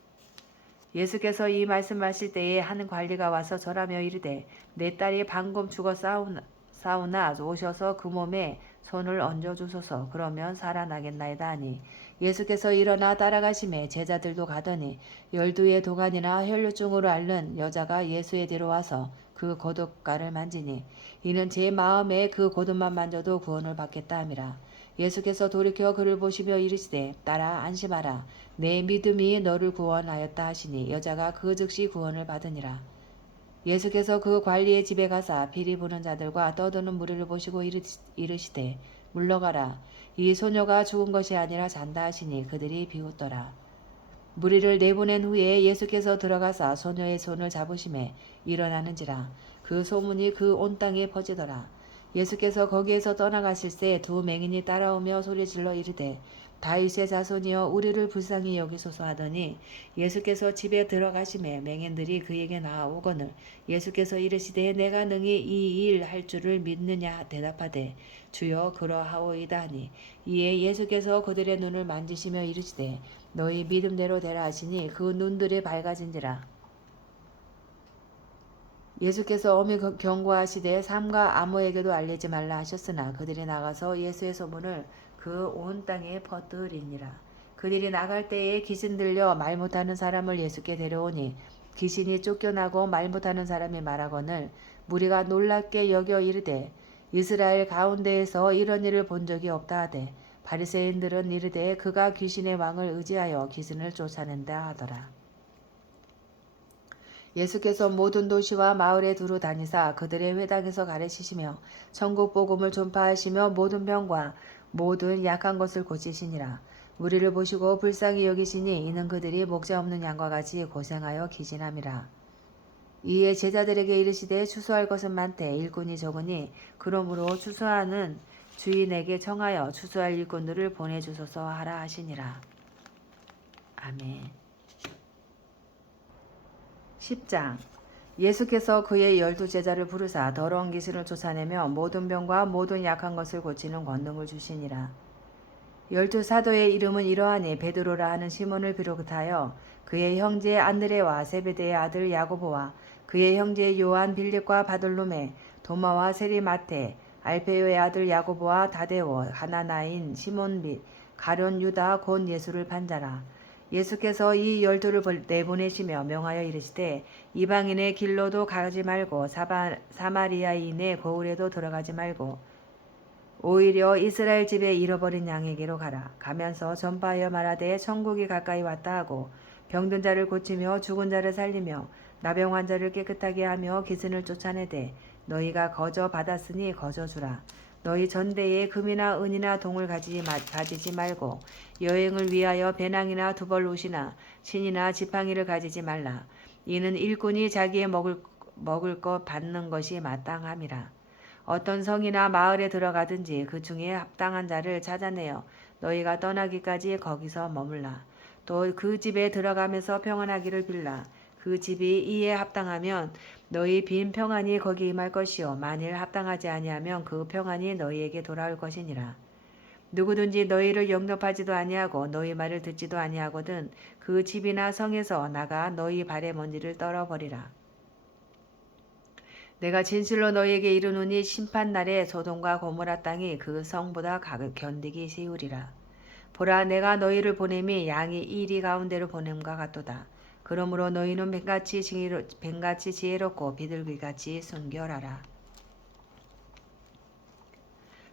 예수께서 이 말씀하실 때에 한 관리가 와서 절하며 이르되 내 딸이 방금 죽어 싸우나 오셔서 그 몸에 손을 얹어 주소서. 그러면 살아나겠나이다 하니 예수께서 일어나 따라가심에 제자들도 가더니 12의 도간이나 혈류증으로 앓는 여자가 예수의 뒤로 와서 그 고독가를 만지니 이는 제 마음에 그 고듭만 만져도 구원을 받겠다 함이라. 예수께서 돌이켜 그를 보시며 이르시되 딸아 안심하라 내 믿음이 너를 구원하였다 하시니 여자가 그 즉시 구원을 받으니라. 예수께서 그 관리의 집에 가사 비리 부는 자들과 떠드는 무리를 보시고 이르시되 물러가라 이 소녀가 죽은 것이 아니라 잔다 하시니 그들이 비웃더라. 무리를 내보낸 후에 예수께서 들어가사 소녀의 손을 잡으심에 일어나는지라. 그 소문이 그 온 땅에 퍼지더라. 예수께서 거기에서 떠나가실새 두 맹인이 따라오며 소리질러 이르되 다윗의 자손이여 우리를 불쌍히 여기소서 하더니 예수께서 집에 들어가심에 맹인들이 그에게 나아오거늘 예수께서 이르시되 내가 능히 이 일 할 줄을 믿느냐 대답하되 주여 그러하오이다 하니 이에 예수께서 그들의 눈을 만지시며 이르시되 너희 믿음대로 되라 하시니 그 눈들이 밝아진지라. 예수께서 엄히 경고하시되 삼가 아무에게도 알리지 말라 하셨으나 그들이 나가서 예수의 소문을 그 온 땅에 퍼뜨리니라. 그들이 나갈 때에 귀신 들려 말 못하는 사람을 예수께 데려오니 귀신이 쫓겨나고 말 못하는 사람이 말하거늘 무리가 놀랍게 여겨 이르되 이스라엘 가운데에서 이런 일을 본 적이 없다 하되 바리새인들은 이르되 그가 귀신의 왕을 의지하여 귀신을 쫓아낸다 하더라. 예수께서 모든 도시와 마을에 두루 다니사 그들의 회당에서 가르치시며 천국 복음을 전파하시며 모든 병과 모든 약한 것을 고치시니라. 무리를 보시고 불쌍히 여기시니 이는 그들이 목자 없는 양과 같이 고생하여 기진함이라. 이에 제자들에게 이르시되 추수할 것은 많되 일꾼이 적으니 그러므로 추수하는 주인에게 청하여 추수할 일꾼들을 보내주소서 하라 하시니라. 아멘. 10장. 예수께서 그의 12제자를 부르사 더러운 귀신을 쫓아내며 모든 병과 모든 약한 것을 고치는 권능을 주시니라. 12사도의 이름은 이러하니 베드로라 하는 시몬을 비롯하여 그의 형제 안드레와 세베대의 아들 야고보와 그의 형제 요한 빌립과 바돌로메 도마와 세리마테 알페요의 아들 야고보와 다데오 하나나인 시몬 및 가룟 유다 곧 예수를 판자라. 예수께서 이 12를 내보내시며 명하여 이르시되 이방인의 길로도 가지 말고 사마리아인의 고을에도 들어가지 말고 오히려 이스라엘 집에 잃어버린 양에게로 가라. 가면서 전파하여 말하되 천국이 가까이 왔다 하고 병든 자를 고치며 죽은 자를 살리며 나병 환자를 깨끗하게 하며 귀신을 쫓아내되 너희가 거저 받았으니 거저 주라. 너희 전대에 금이나 은이나 동을 가지지 말고 여행을 위하여 배낭이나 두벌 옷이나 신이나 지팡이를 가지지 말라. 이는 일꾼이 자기의 먹을 것 받는 것이 마땅함이라. 어떤 성이나 마을에 들어가든지 그 중에 합당한 자를 찾아내어 너희가 떠나기까지 거기서 머물라. 또 그 집에 들어가면서 평안하기를 빌라. 그 집이 이에 합당하면 너희 빈 평안이 거기 임할 것이요 만일 합당하지 아니하면 그 평안이 너희에게 돌아올 것이니라. 누구든지 너희를 영접하지도 아니하고 너희 말을 듣지도 아니하거든 그 집이나 성에서 나가 너희 발의 먼지를 떨어버리라. 내가 진실로 너희에게 이르노니 심판날에 소돔과 고모라 땅이 그 성보다 견디기 쉬우리라. 보라 내가 너희를 보냄이 양이 이리 가운데로 보냄과 같도다. 그러므로 너희는 뱀같이 지혜롭고 비둘기같이 순결하라.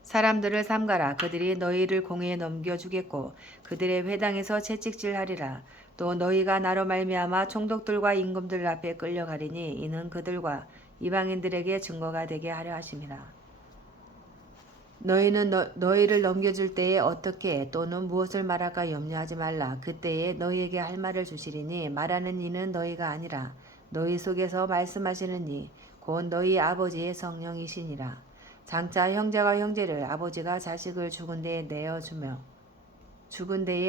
사람들을 삼가라. 그들이 너희를 공회에 넘겨주겠고 그들의 회당에서 채찍질하리라. 또 너희가 나로 말미암아 총독들과 임금들 앞에 끌려가리니 이는 그들과 이방인들에게 증거가 되게 하려 하심이라. 너희는 너희를 넘겨줄 때에 어떻게 또는 무엇을 말할까 염려하지 말라. 그때에 너희에게 할 말을 주시리니 말하는 이는 너희가 아니라 너희 속에서 말씀하시는 이 곧 너희 아버지의 성령이시니라. 장차 형제가 형제를 아버지가 자식을 죽은 데에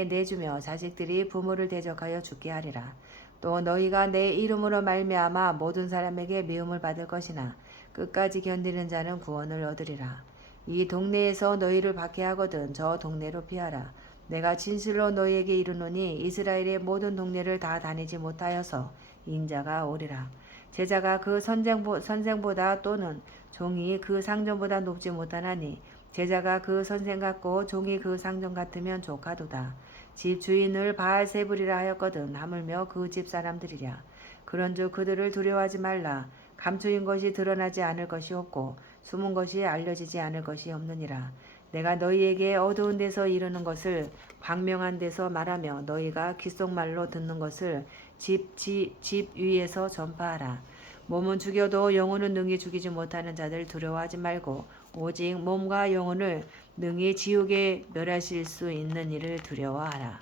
내주며 자식들이 부모를 대적하여 죽게 하리라. 또 너희가 내 이름으로 말미암아 모든 사람에게 미움을 받을 것이나 끝까지 견디는 자는 구원을 얻으리라. 이 동네에서 너희를 박해하거든 저 동네로 피하라. 내가 진실로 너희에게 이르노니 이스라엘의 모든 동네를 다 다니지 못하여서 인자가 오리라. 제자가 그 선생보다 또는 종이 그 상전보다 높지 못하나니 제자가 그 선생 같고 종이 그 상전 같으면 조카도다. 집 주인을 바알세불이라 하였거든 하물며 그 집 사람들이랴. 그런즉 그들을 두려워하지 말라. 감추인 것이 드러나지 않을 것이 없고 숨은 것이 알려지지 않을 것이 없느니라. 내가 너희에게 어두운 데서 이르는 것을 광명한 데서 말하며 너희가 귓속말로 듣는 것을 집 위에서 전파하라. 몸은 죽여도 영혼은 능히 죽이지 못하는 자들 두려워하지 말고 오직 몸과 영혼을 능히 지옥에 멸하실 수 있는 이를 두려워하라.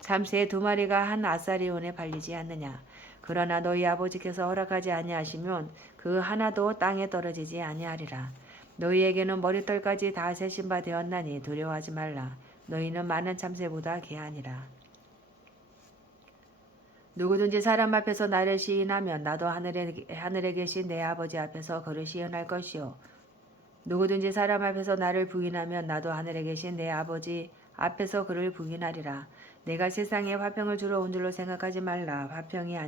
참새 2마리가 한 아사리온에 팔리지 않느냐. 그러나 너희 아버지께서 허락하지 아니하시면 그 하나도 땅에 떨어지지 아니하리라. 너희에게는 머리털까지 다 세신 바 되었나니 두려워하지 말라. 너희는 많은 참새보다 귀하니라. 누구든지 사람 앞에서 나를 시인하면 나도 하늘에 계신 내 아버지 앞에서 그를 시인할 것이요. 누구든지 사람 앞에서 나를 부인하면 나도 하늘에 계신 내 아버지 앞에서 그를 부인하리라. 내가 세상에 화평을 주러 온 줄로 생각하지 말라. 화평이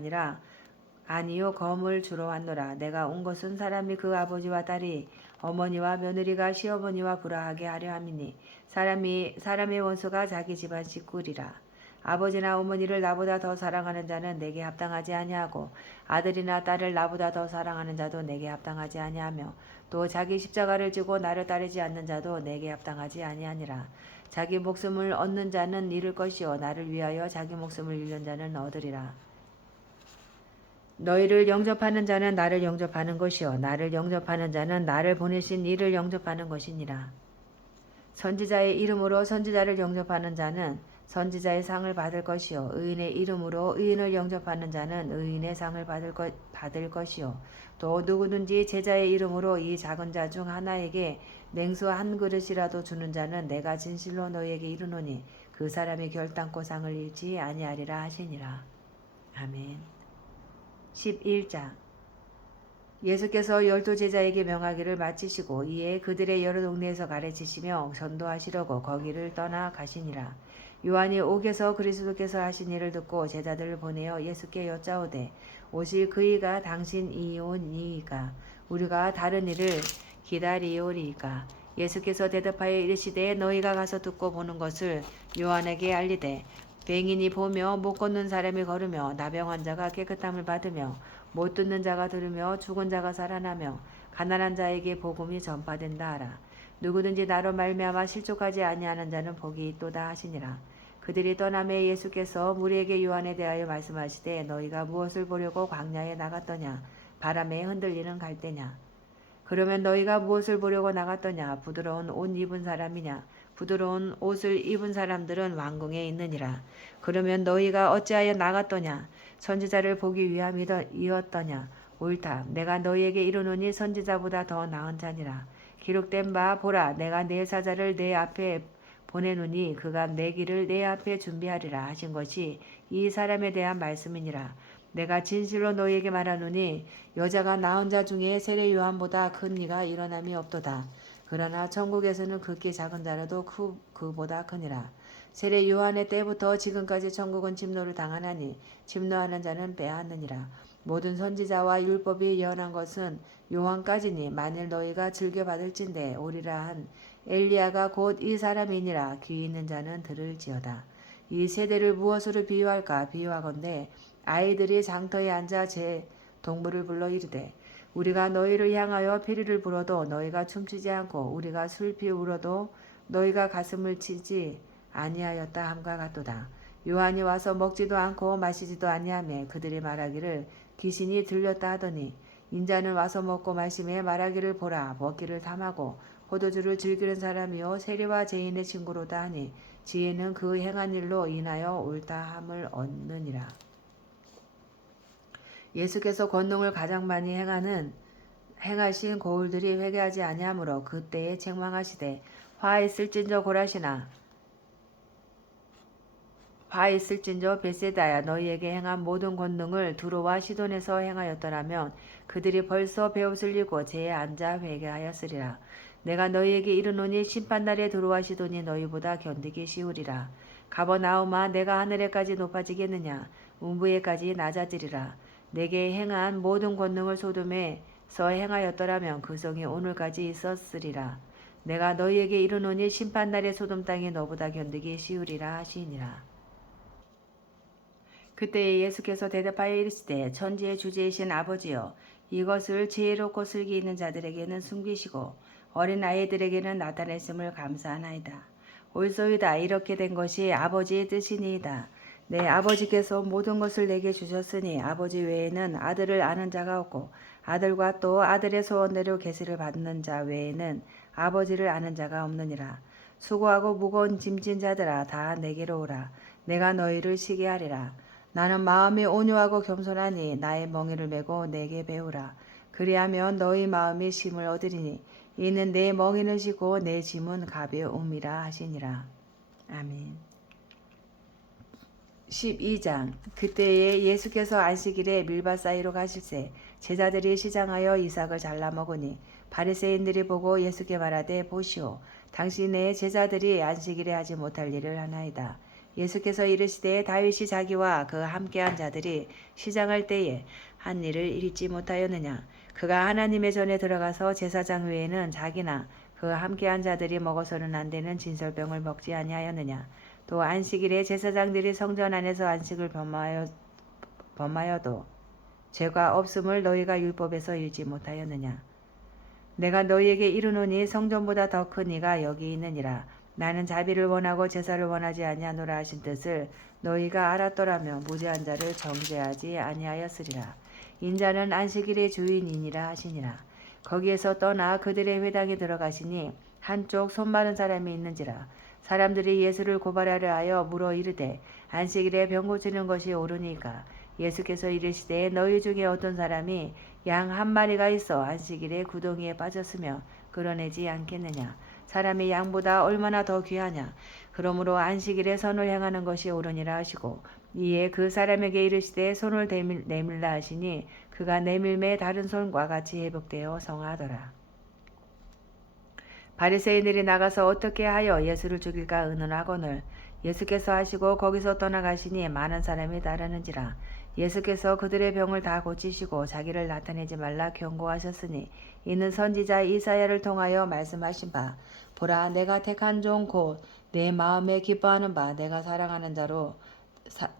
아니요 검을 주러 왔노라. 내가 온 것은 사람이 그 아버지와 딸이 어머니와 며느리가 시어머니와 불화하게 하려 함이니 사람의 원수가 자기 집안 식구리라. 아버지나 어머니를 나보다 더 사랑하는 자는 내게 합당하지 아니하고 아들이나 딸을 나보다 더 사랑하는 자도 내게 합당하지 아니하며 또 자기 십자가를 지고 나를 따르지 않는 자도 내게 합당하지 아니하니라. 자기 목숨을 얻는 자는 잃을 것이요 나를 위하여 자기 목숨을 잃는 자는 얻으리라. 너희를 영접하는 자는 나를 영접하는 것이요 나를 영접하는 자는 나를 보내신 이를 영접하는 것이니라. 선지자의 이름으로 선지자를 영접하는 자는 선지자의 상을 받을 것이요 의인의 이름으로 의인을 영접하는 자는 의인의 상을 받을 것이요 또 누구든지 제자의 이름으로 이 작은 자 중 하나에게 냉수 한 그릇이라도 주는 자는 내가 진실로 너희에게 이르노니 그 사람이 결단코 상을 잃지 아니하리라 하시니라. 아멘. 11장 예수께서 12 제자에게 명하기를 마치시고 이에 그들의 여러 동네에서 가르치시며 전도하시려고 거기를 떠나 가시니라. 요한이 옥에서 그리스도께서 하신 일을 듣고 제자들을 보내어 예수께 여짜오되 오실 그이가 당신이오니이까 우리가 다른 일을 기다리오리이까. 예수께서 대답하여 이르시되 너희가 가서 듣고 보는 것을 요한에게 알리되 뱅인이 보며 못 걷는 사람이 걸으며 나병 환자가 깨끗함을 받으며 못 듣는 자가 들으며 죽은 자가 살아나며 가난한 자에게 복음이 전파된다 하라. 누구든지 나로 말미암아 실족하지 아니하는 자는 복이 있도다 하시니라. 그들이 떠나매 예수께서 무리에게 요한에 대하여 말씀하시되 너희가 무엇을 보려고 광야에 나갔더냐. 바람에 흔들리는 갈대냐. 그러면 너희가 무엇을 보려고 나갔더냐. 부드러운 옷 입은 사람이냐. 부드러운 옷을 입은 사람들은 왕궁에 있느니라. 그러면 너희가 어찌하여 나갔더냐. 선지자를 보기 위함이었더냐. 옳다. 내가 너희에게 이르노니 선지자보다 더 나은 자니라. 기록된 바 보라 내가 내 사자를 내 앞에 보내노니 그가 내 길을 내 앞에 준비하리라 하신 것이 이 사람에 대한 말씀이니라. 내가 진실로 너희에게 말하노니 여자가 낳은 자 중에 세례 요한보다 큰 이가 일어남이 없도다. 그러나 천국에서는 극히 작은 자라도 그보다 크니라. 세례 요한의 때부터 지금까지 천국은 침노를 당하나니 침노하는 자는 빼앗느니라. 모든 선지자와 율법이 예언한 것은 요한까지니 만일 너희가 즐겨받을진대 오리라 한 엘리야가 곧 이 사람이니라. 귀 있는 자는 들을지어다. 이 세대를 무엇으로 비유할까. 비유하건대 아이들이 장터에 앉아 제 동물을 불러 이르되 우리가 너희를 향하여 피리를 불어도 너희가 춤추지 않고 우리가 슬피 울어도 너희가 가슴을 치지 아니하였다 함과 같도다. 요한이 와서 먹지도 않고 마시지도 아니하며 그들이 말하기를 귀신이 들렸다 하더니 인자는 와서 먹고 마시며 말하기를 보라 먹기를 탐하고 포도주를 즐기는 사람이요 세리와 죄인의 친구로다 하니 지혜는 그 행한 일로 인하여 옳다함을 얻느니라. 예수께서 권능을 가장 많이 행하는 행하신 고울들이 회개하지 아니하므로 그때에 책망하시되 화 있을진저 베세다야 너희에게 행한 모든 권능을 두로와 시돈에서 행하였더라면 그들이 벌써 베옷을 입고 제에 앉아 회개하였으리라. 내가 너희에게 이르노니 심판날에 두로와 시돈이 너희보다 견디기 쉬우리라. 가버나움아 내가 하늘에까지 높아지겠느냐 운부에까지 낮아지리라. 내게 행한 모든 권능을 소돔에서 행하였더라면 그 성이 오늘까지 있었으리라. 내가 너희에게 이르노니 심판날에 소돔 땅이 너보다 견디기 쉬우리라 하시니라. 그때에 예수께서 대답하여 이르시되 천지의 주제이신 아버지여 이것을 지혜롭고 슬기 있는 자들에게는 숨기시고 어린 아이들에게는 나타냈음을 감사하나이다. 옳소이다. 이렇게 된 것이 아버지의 뜻이니이다. 내 아버지께서 모든 것을 내게 주셨으니 아버지 외에는 아들을 아는 자가 없고 아들과 또 아들의 소원대로 계시를 받는 자 외에는 아버지를 아는 자가 없느니라. 수고하고 무거운 짐진 자들아 다 내게로 오라. 내가 너희를 쉬게 하리라. 나는 마음이 온유하고 겸손하니 나의 멍에를 메고 내게 배우라. 그리하면 너희 마음이 쉼을 얻으리니 이는 내 멍에는 지고 내 짐은 가벼움이라 하시니라. 아멘. 12장. 그때에 예수께서 안식일에 밀밭 사이로 가실새 제자들이 시장하여 이삭을 잘라 먹으니 바리새인들이 보고 예수께 말하되 보시오 당신의 제자들이 안식일에 하지 못할 일을 하나이다. 예수께서 이르시되 다윗이 자기와 그 함께한 자들이 시장할 때에 한 일을 잊지 못하였느냐. 그가 하나님의 전에 들어가서 제사장 외에는 자기나 그 함께한 자들이 먹어서는 안 되는 진설병을 먹지 아니하였느냐. 또 안식일에 제사장들이 성전 안에서 안식을 범하여도 죄가 없음을 너희가 율법에서 읽지 못하였느냐. 내가 너희에게 이르노니 성전보다 더 큰 이가 여기 있느니라. 나는 자비를 원하고 제사를 원하지 아니하노라 하신 뜻을 너희가 알았더라면 무죄한 자를 정죄하지 아니하였으리라. 인자는 안식일의 주인이니라 하시니라. 거기에서 떠나 그들의 회당에 들어가시니 한쪽 손 마른 사람이 있는지라. 사람들이 예수를 고발하려 하여 물어 이르되 안식일에 병 고치는 것이 옳으니까. 예수께서 이르시되 너희 중에 어떤 사람이 양 한 마리가 있어 안식일에 구덩이에 빠졌으며 끌어내지 않겠느냐. 사람이 양보다 얼마나 더 귀하냐. 그러므로 안식일에 선을 행하는 것이 옳으니라 하시고 이에 그 사람에게 이르시되 손을 내밀라 하시니 그가 내밀매 다른 손과 같이 회복되어 성하더라. 바리새인들이 나가서 어떻게 하여 예수를 죽일까 의논하거늘 예수께서 하시고 거기서 떠나가시니 많은 사람이 따르는지라. 예수께서 그들의 병을 다 고치시고 자기를 나타내지 말라 경고하셨으니 이는 선지자 이사야를 통하여 말씀하신 바 보라 내가 택한 종 곧 내 마음에 기뻐하는 바 내가 사랑하는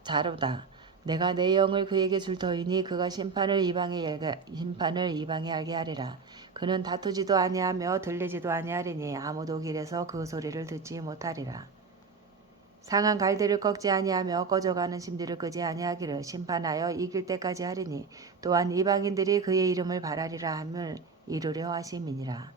자로다. 내가 내 영을 그에게 줄 터이니 그가 심판을 이방에 알게 하리라. 그는 다투지도 아니하며 들리지도 아니하리니 아무도 길에서 그 소리를 듣지 못하리라. 상한 갈대를 꺾지 아니하며 꺼져가는 심지를 끄지 아니하기를 심판하여 이길 때까지 하리니 또한 이방인들이 그의 이름을 바라리라 함을 이루려 하심이니라.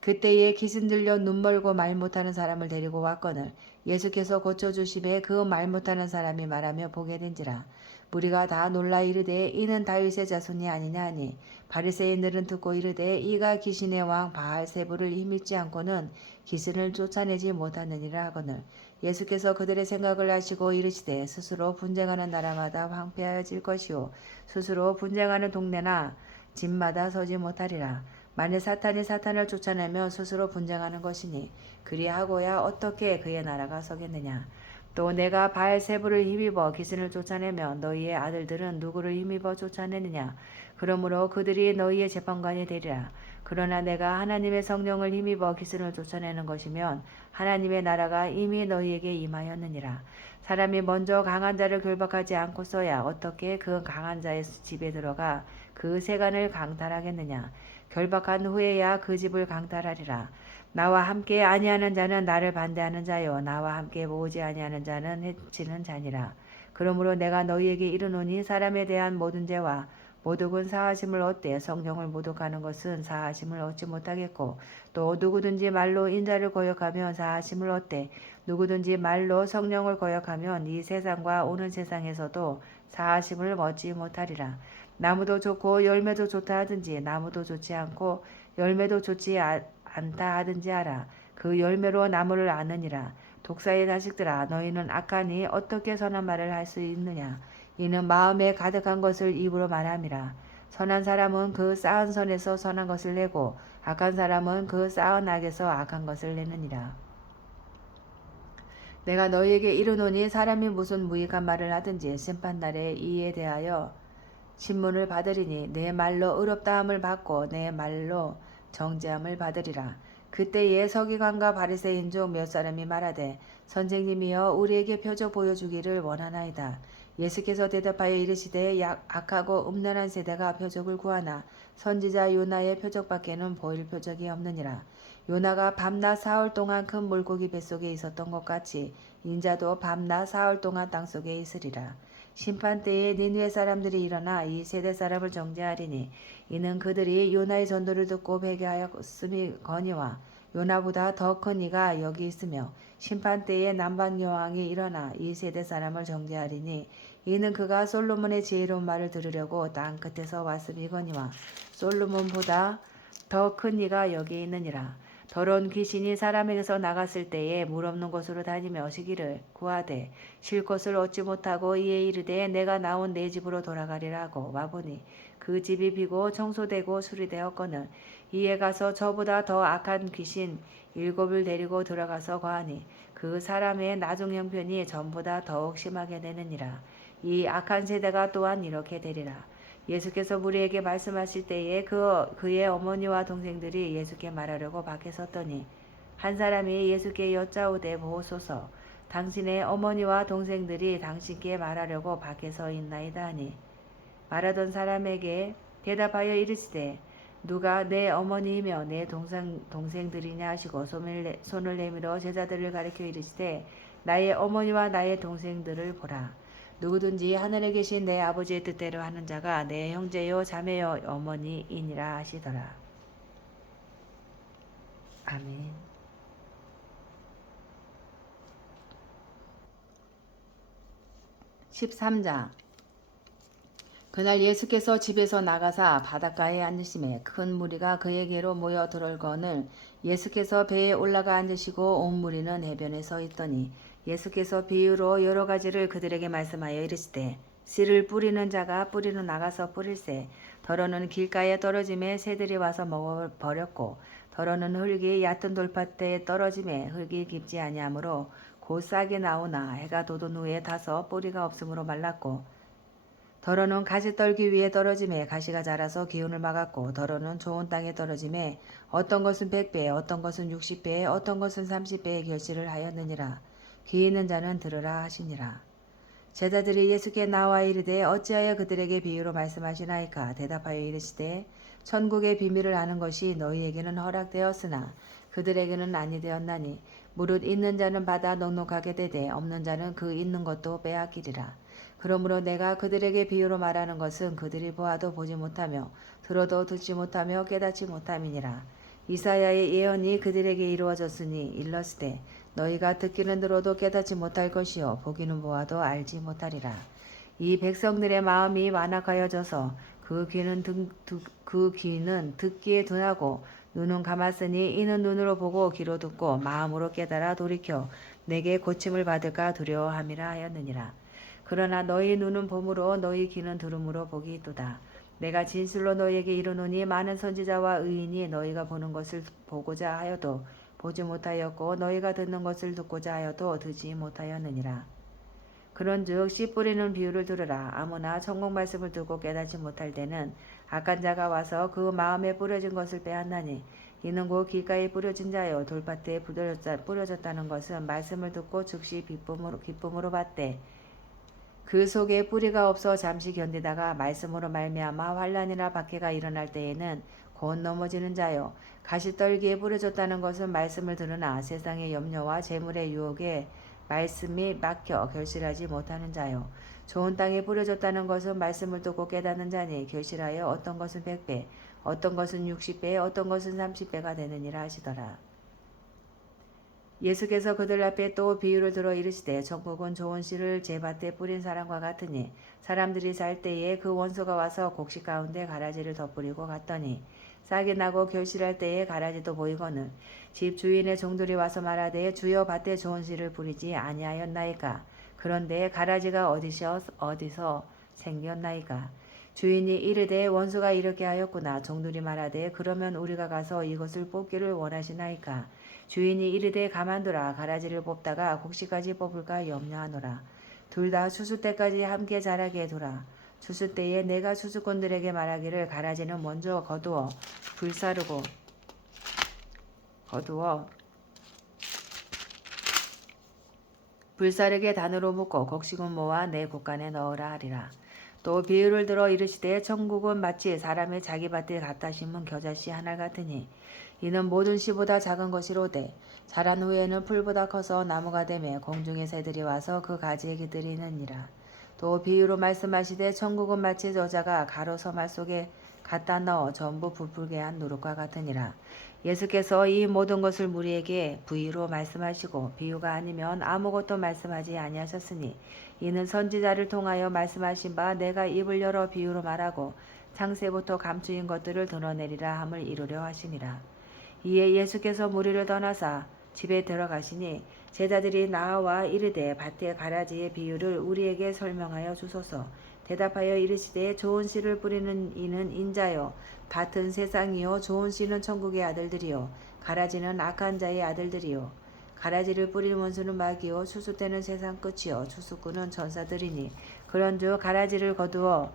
그때에 기신 들려 눈 멀고 말 못하는 사람을 데리고 왔거늘 예수께서 고쳐주심에 그 말 못하는 사람이 말하며 보게 된지라. 무리가 다 놀라 이르되 이는 다윗의 자손이 아니냐 하니 바리새인들은 듣고 이르되 이가 귀신의 왕 바알세불을 힘입지 않고는 귀신을 쫓아내지 못하느니라 하거늘 예수께서 그들의 생각을 아시고 이르시되 스스로 분쟁하는 나라마다 황폐하여질 것이요 스스로 분쟁하는 동네나 집마다 서지 못하리라. 만일 사탄이 사탄을 쫓아내며 스스로 분쟁하는 것이니 그리하고야 어떻게 그의 나라가 서겠느냐. 또 내가 바알세불을 힘입어 귀신을 쫓아내며 너희의 아들들은 누구를 힘입어 쫓아내느냐. 그러므로 그들이 너희의 재판관이 되리라. 그러나 내가 하나님의 성령을 힘입어 귀신을 쫓아내는 것이면 하나님의 나라가 이미 너희에게 임하였느니라. 사람이 먼저 강한 자를 결박하지 않고서야 어떻게 그 강한 자의 집에 들어가 그 세간을 강탈하겠느냐. 결박한 후에야 그 집을 강탈하리라. 나와 함께 아니하는 자는 나를 반대하는 자요 나와 함께 모으지 아니하는 자는 해치는 자니라. 그러므로 내가 너희에게 이르노니 사람에 대한 모든 죄와 모독은 사하심을 얻되 성령을 모독하는 것은 사하심을 얻지 못하겠고 또 누구든지 말로 인자를 거역하면 사하심을 얻되 누구든지 말로 성령을 거역하면 이 세상과 오는 세상에서도 사하심을 얻지 못하리라. 나무도 좋고 열매도 좋다 하든지 나무도 좋지 않고 열매도 좋지 않다 하든지 하라. 그 열매로 나무를 아느니라. 독사의 자식들아 너희는 악하니 어떻게 선한 말을 할 수 있느냐. 이는 마음에 가득한 것을 입으로 말함이라. 선한 사람은 그 쌓은 선에서 선한 것을 내고 악한 사람은 그 쌓은 악에서 악한 것을 내느니라. 내가 너희에게 이르노니 사람이 무슨 무익한 말을 하든지 심판날에 이에 대하여 신문을 받으리니 내 말로 의롭다함을 받고 내 말로 정죄함을 받으리라. 그때에 서기관과 바리새인 중 몇 사람이 말하되 선생님이여 우리에게 표적 보여주기를 원하나이다. 예수께서 대답하여 이르시되 악하고 음란한 세대가 표적을 구하나 선지자 요나의 표적밖에는 보일 표적이 없느니라. 요나가 밤낮 사흘 동안 큰 물고기 뱃속에 있었던 것 같이 인자도 밤낮 사흘 동안 땅속에 있으리라. 심판 때에 니느웨 사람들이 일어나 이 세대 사람을 정죄하리니 이는 그들이 요나의 전도를 듣고 회개하였음이거니와 요나보다 더 큰 이가 여기 있으며 심판 때에 남방 여왕이 일어나 이 세대 사람을 정죄하리니 이는 그가 솔로몬의 지혜로운 말을 들으려고 땅 끝에서 왔음이거니와 솔로몬보다 더 큰 이가 여기 있느니라. 더러운 귀신이 사람에게서 나갔을 때에 물 없는 곳으로 다니며 시기를 구하되 쉴 곳을 얻지 못하고 이에 이르되 내가 나온 내 집으로 돌아가리라고 와보니 그 집이 비고 청소되고 수리되었거늘 이에 가서 저보다 더 악한 귀신 7을 데리고 들어가서 거하니 그 사람의 나중 형편이 전보다 더욱 심하게 되느니라. 이 악한 세대가 또한 이렇게 되리라. 예수께서 무리에게 말씀하실 때에 그의 어머니와 동생들이 예수께 말하려고 밖에 섰더니 한 사람이 예수께 여짜오되 보소서 당신의 어머니와 동생들이 당신께 말하려고 밖에 서 있나이다 하니 말하던 사람에게 대답하여 이르시되 누가 내 어머니이며 내 동생들이냐 하시고 손을 내밀어 제자들을 가리켜 이르시되 나의 어머니와 나의 동생들을 보라. 누구든지 하늘에 계신 내 아버지의 뜻대로 하는 자가 내 형제요 자매요 어머니이니라 하시더라. 아멘. 13장 그날 예수께서 집에서 나가사 바닷가에 앉으심에 큰 무리가 그에게로 모여 들어오거늘 예수께서 배에 올라가 앉으시고 온 무리는 해변에 서 있더니 예수께서 비유로 여러 가지를 그들에게 말씀하여 이르시되 씨를 뿌리는 자가 뿌리로 나가서 뿌릴새 더러는 길가에 떨어짐에 새들이 와서 먹어버렸고 더러는 흙이 얕은 돌밭에 떨어짐에 흙이 깊지 아니하므로 곧 싹이 나오나 해가 돋은 후에 타서 뿌리가 없으므로 말랐고 더러는 가시떨기 위에 떨어짐에 가시가 자라서 기운을 막았고 더러는 좋은 땅에 떨어짐에 어떤 것은 100배 어떤 것은 60배 어떤 것은 30배의 결실을 하였느니라. 귀 있는 자는 들으라 하시니라. 제자들이 예수께 나와 이르되 어찌하여 그들에게 비유로 말씀하시나이까. 대답하여 이르시되 천국의 비밀을 아는 것이 너희에게는 허락되었으나 그들에게는 아니 되었나니 무릇 있는 자는 받아 넉넉하게 되되 없는 자는 그 있는 것도 빼앗기리라. 그러므로 내가 그들에게 비유로 말하는 것은 그들이 보아도 보지 못하며 들어도 듣지 못하며 깨닫지 못함이니라. 이사야의 예언이 그들에게 이루어졌으니 일러스되 너희가 듣기는 들어도 깨닫지 못할 것이요 보기는 보아도 알지 못하리라. 이 백성들의 마음이 완악하여져서 그 귀는 듣기에 둔하고 눈은 감았으니 이는 눈으로 보고 귀로 듣고 마음으로 깨달아 돌이켜 내게 고침을 받을까 두려워함이라 하였느니라. 그러나 너희 눈은 봄으로 너희 귀는 들음으로 복이 있도다. 내가 진실로 너희에게 이르노니 많은 선지자와 의인이 너희가 보는 것을 보고자 하여도 보지 못하였고 너희가 듣는 것을 듣고자 하여도 듣지 못하였느니라. 그런즉 씨 뿌리는 비유를 들으라. 아무나 천국 말씀을 듣고 깨닫지 못할 때는 악한 자가 와서 그 마음에 뿌려진 것을 빼앗나니 이는 곧 길가에 뿌려진 자요 돌밭에 뿌려졌다는 것은 말씀을 듣고 즉시 기쁨으로 받되 그 속에 뿌리가 없어 잠시 견디다가 말씀으로 말미암아 환난이나 박해가 일어날 때에는 곧 넘어지는 자요. 가시떨기에 뿌려졌다는 것은 말씀을 들으나 세상의 염려와 재물의 유혹에 말씀이 막혀 결실하지 못하는 자요. 좋은 땅에 뿌려졌다는 것은 말씀을 듣고 깨닫는 자니 결실하여 어떤 것은 100배, 어떤 것은 60배, 어떤 것은 30배가 되느니라 하시더라. 예수께서 그들 앞에 또 비유를 들어 이르시되 천국은 좋은 씨를 제 밭에 뿌린 사람과 같으니 사람들이 살 때에 그 원수가 와서 곡식 가운데 가라지를 덧뿌리고 갔더니 싹이 나고 결실할 때에 가라지도 보이거늘 집 주인의 종들이 와서 말하되 주여 밭에 좋은 씨를 뿌리지 아니하였나이까. 그런데 가라지가 어디서 생겼나이까. 주인이 이르되 원수가 이렇게 하였구나. 종들이 말하되 그러면 우리가 가서 이것을 뽑기를 원하시나이까. 주인이 이르되 가만두라. 가라지를 뽑다가 곡식까지 뽑을까 염려하노라. 둘 다 추수 때까지 함께 자라게 두라. 추수 때에 내가 추수꾼들에게 말하기를 가라지는 먼저 거두어 불사르게 단으로 묶고 곡식은 모아 내 곳간에 넣으라 하리라. 또 비유를 들어 이르시되 천국은 마치 사람의 자기 밭에 갖다 심은 겨자씨 하나 같으니 이는 모든 씨보다 작은 것이로되 자란 후에는 풀보다 커서 나무가 되매 공중의 새들이 와서 그 가지에 기들이느니라. 또 비유로 말씀하시되 천국은 마치 저자가 가로 서말 속에 갖다 넣어 전부 부풀게 한 누룩과 같으니라. 예수께서 이 모든 것을 무리에게 부유로 말씀하시고 비유가 아니면 아무것도 말씀하지 아니하셨으니 이는 선지자를 통하여 말씀하신 바 내가 입을 열어 비유로 말하고 창세부터 감추인 것들을 드러내리라 함을 이루려 하시니라. 이에 예수께서 무리를 떠나사 집에 들어가시니 제자들이 나와 이르되 밭의 가라지의 비유를 우리에게 설명하여 주소서. 대답하여 이르시되 좋은 씨를 뿌리는 이는 인자요 밭은 세상이요 좋은 씨는 천국의 아들들이요 가라지는 악한 자의 아들들이요 가라지를 뿌리는 원수는 마귀요 추수 때는 세상 끝이요 추수꾼은 전사들이니 그런즉 가라지를 거두어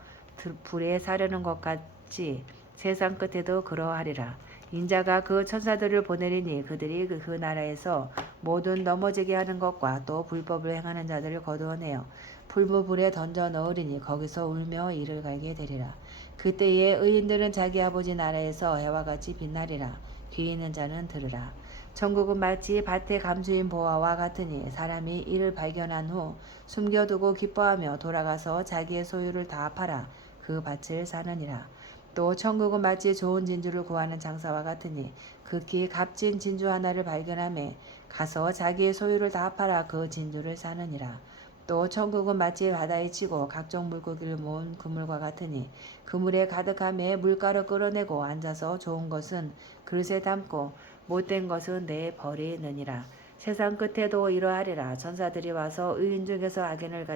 불에 사르는 것 같이 세상 끝에도 그러하리라. 인자가 그 천사들을 보내리니 그들이 그 나라에서 모든 넘어지게 하는 것과 또 불법을 행하는 자들을 거두어내어 풀무불에 던져 넣으리니 거기서 울며 이를 갈게 되리라. 그때에 의인들은 자기 아버지 나라에서 해와 같이 빛나리라. 귀 있는 자는 들으라. 천국은 마치 밭에 감추인 보화와 같으니 사람이 이를 발견한 후 숨겨두고 기뻐하며 돌아가서 자기의 소유를 다 팔아 그 밭을 사느니라. 또 천국은 마치 좋은 진주를 구하는 장사와 같으니 극히 값진 진주 하나를 발견하매 가서 자기의 소유를 다 팔아 그 진주를 사느니라. 또 천국은 마치 바다에 치고 각종 물고기를 모은 그물과 같으니 그물에 가득함에 물가를 끌어내고 앉아서 좋은 것은 그릇에 담고 못된 것은 내에 버리느니라. 세상 끝에도 이러하리라. 천사들이 와서 의인 중에서 악인을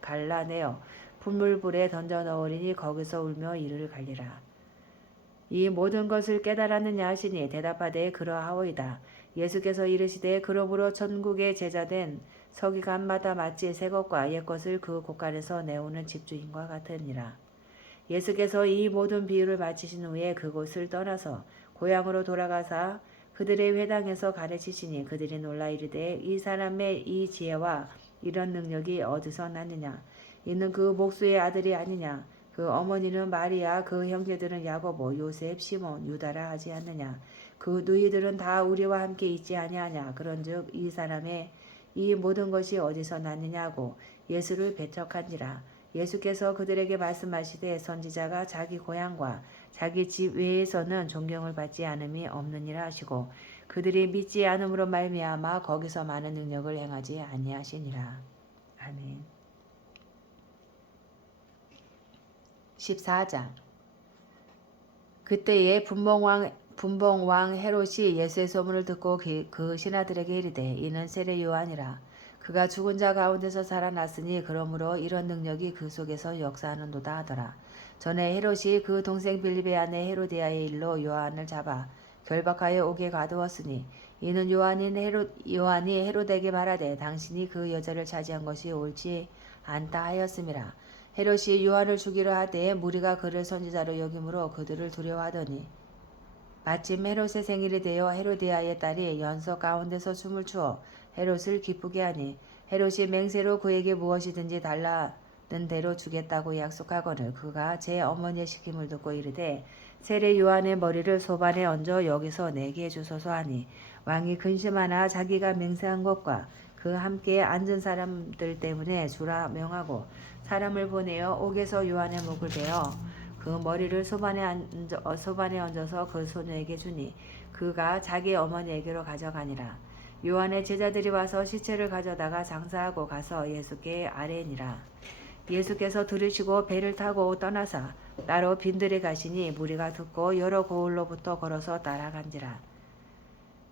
갈라내어 분물불에 던져 넣으리니 거기서 울며 이를 갈리라. 이 모든 것을 깨달았느냐 하시니 대답하되 그러하오이다. 예수께서 이르시되 그러므로 천국의 제자된 서기관마다 마치 새 것과 옛 것을 그 곳간에서 내오는 집주인과 같으니라. 예수께서 이 모든 비유를 마치신 후에 그곳을 떠나서 고향으로 돌아가사 그들의 회당에서 가르치시니 그들이 놀라 이르되 이 사람의 이 지혜와 이런 능력이 어디서 났느냐. 이는 그 목수의 아들이 아니냐. 그 어머니는 마리아, 그 형제들은 야고보, 요셉, 시몬, 유다라 하지 않느냐. 그 누이들은 다 우리와 함께 있지 아니하냐. 그런즉 이 사람의 이 모든 것이 어디서 났느냐고 예수를 배척한지라. 예수께서 그들에게 말씀하시되 선지자가 자기 고향과 자기 집 외에서는 존경을 받지 않음이 없느니라 하시고 그들이 믿지 않음으로 말미암아 거기서 많은 능력을 행하지 아니하시니라. 아멘. 14장. 그때에 분봉왕 헤롯이 예수의 소문을 듣고 그 신하들에게 이르되 이는 세례 요한이라. 그가 죽은 자 가운데서 살아났으니 그러므로 이런 능력이 그 속에서 역사하는도다 하더라. 전에 헤롯이 그 동생 빌립의 아내 헤로디아의 일로 요한을 잡아 결박하여 옥에 가두었으니 이는 요한이 헤롯에게 말하되 당신이 그 여자를 차지한 것이 옳지 않다 하였음이라. 헤롯이 요한을 죽이려 하되 무리가 그를 선지자로 여김으로 그들을 두려워하더니 마침 헤롯의 생일이 되어 헤로디아의 딸이 연석 가운데서 춤을 추어 헤롯을 기쁘게 하니 헤롯이 맹세로 그에게 무엇이든지 달라는 대로 주겠다고 약속하거늘 그가 제 어머니의 시킴을 듣고 이르되 세례 요한의 머리를 소반에 얹어 여기서 내게 주소서 하니 왕이 근심하나 자기가 맹세한 것과 그 함께 앉은 사람들 때문에 주라 명하고 사람을 보내어 옥에서 요한의 목을 베어 그 머리를 소반에 얹어서 그 소녀에게 주니 그가 자기 어머니에게로 가져가니라. 요한의 제자들이 와서 시체를 가져다가 장사하고 가서 예수께 아뢰니라. 예수께서 들으시고 배를 타고 떠나사 따로 빈들에 가시니 무리가 듣고 여러 고을로부터 걸어서 따라간지라.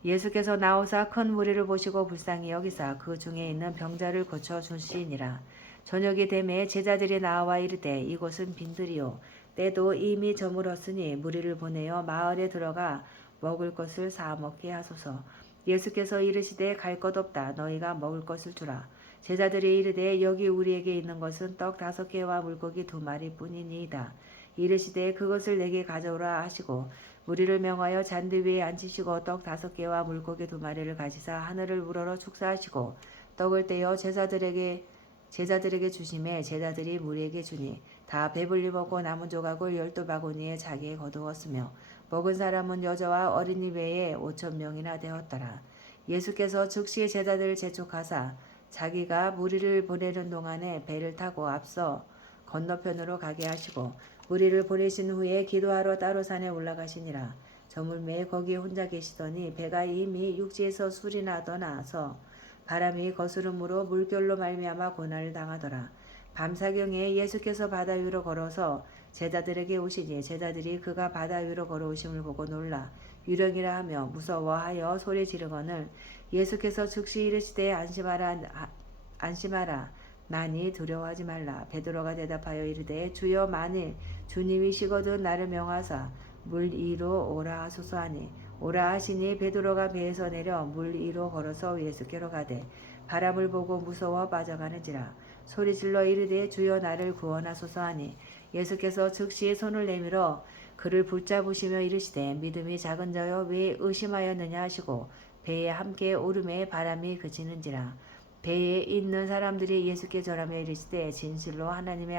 예수께서 나오사 큰 무리를 보시고 불쌍히 여기사 그 중에 있는 병자를 고쳐 주시니라. 저녁이 되매 제자들이 나와 이르되 이곳은 빈들이요 때도 이미 저물었으니 무리를 보내어 마을에 들어가 먹을 것을 사 먹게 하소서. 예수께서 이르시되 갈 것 없다. 너희가 먹을 것을 주라. 제자들이 이르되 여기 우리에게 있는 것은 떡 5개와 물고기 2마리 뿐이니이다. 이르시되 그것을 내게 가져오라 하시고 무리를 명하여 잔디 위에 앉히시고 떡 5개와 물고기 2마리를 가지사 하늘을 우러러 축사하시고 떡을 떼어 제자들에게 주심에 제자들이 무리에게 주니 다 배불리 먹고 남은 조각을 12바구니에 자기에 거두었으며 먹은 사람은 여자와 어린이 외에 5,000명이나 되었더라. 예수께서 즉시 제자들을 재촉하사 자기가 무리를 보내는 동안에 배를 타고 앞서 건너편으로 가게 하시고 무리를 보내신 후에 기도하러 따로 산에 올라가시니라. 저물매에 거기 혼자 계시더니 배가 이미 육지에서 술이 나서 바람이 거스름으로 물결로 말미암아 고난을 당하더라. 밤사경에 예수께서 바다 위로 걸어서 제자들에게 오시니 제자들이 그가 바다 위로 걸어오심을 보고 놀라 유령이라 하며 무서워하여 소리 지르거늘 예수께서 즉시 이르시되 안심하라 나니 두려워하지 말라. 베드로가 대답하여 이르되 주여 만일 주님이시거든 나를 명하사 물 위로 오라 하소서 하니 오라 하시니 베드로가 배에서 내려 물 위로 걸어서 예수께로 가되 바람을 보고 무서워 빠져가는지라. 소리질러 이르되 주여 나를 구원하소서 하니 예수께서 즉시 손을 내밀어 그를 붙잡으시며 이르시되 믿음이 작은 자여 왜 의심하였느냐 하시고 배에 함께 오름에 바람이 그치는지라. 배에 있는 사람들이 예수께 절하며 이르시되 진실로 하나님의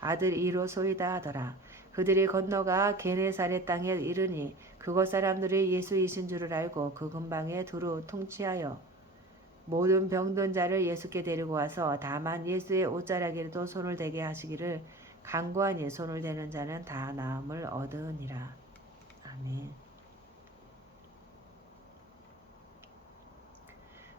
아들이로소이다 하더라. 그들이 건너가 게네사렛 땅에 이르니 그곳 사람들이 예수이신 줄을 알고 그 근방에 두루 통치하여 모든 병든 자를 예수께 데리고 와서 다만 예수의 옷자락에도 손을 대게 하시기를 간구하니 손을 대는 자는 다 나음을 얻으니라. 아멘.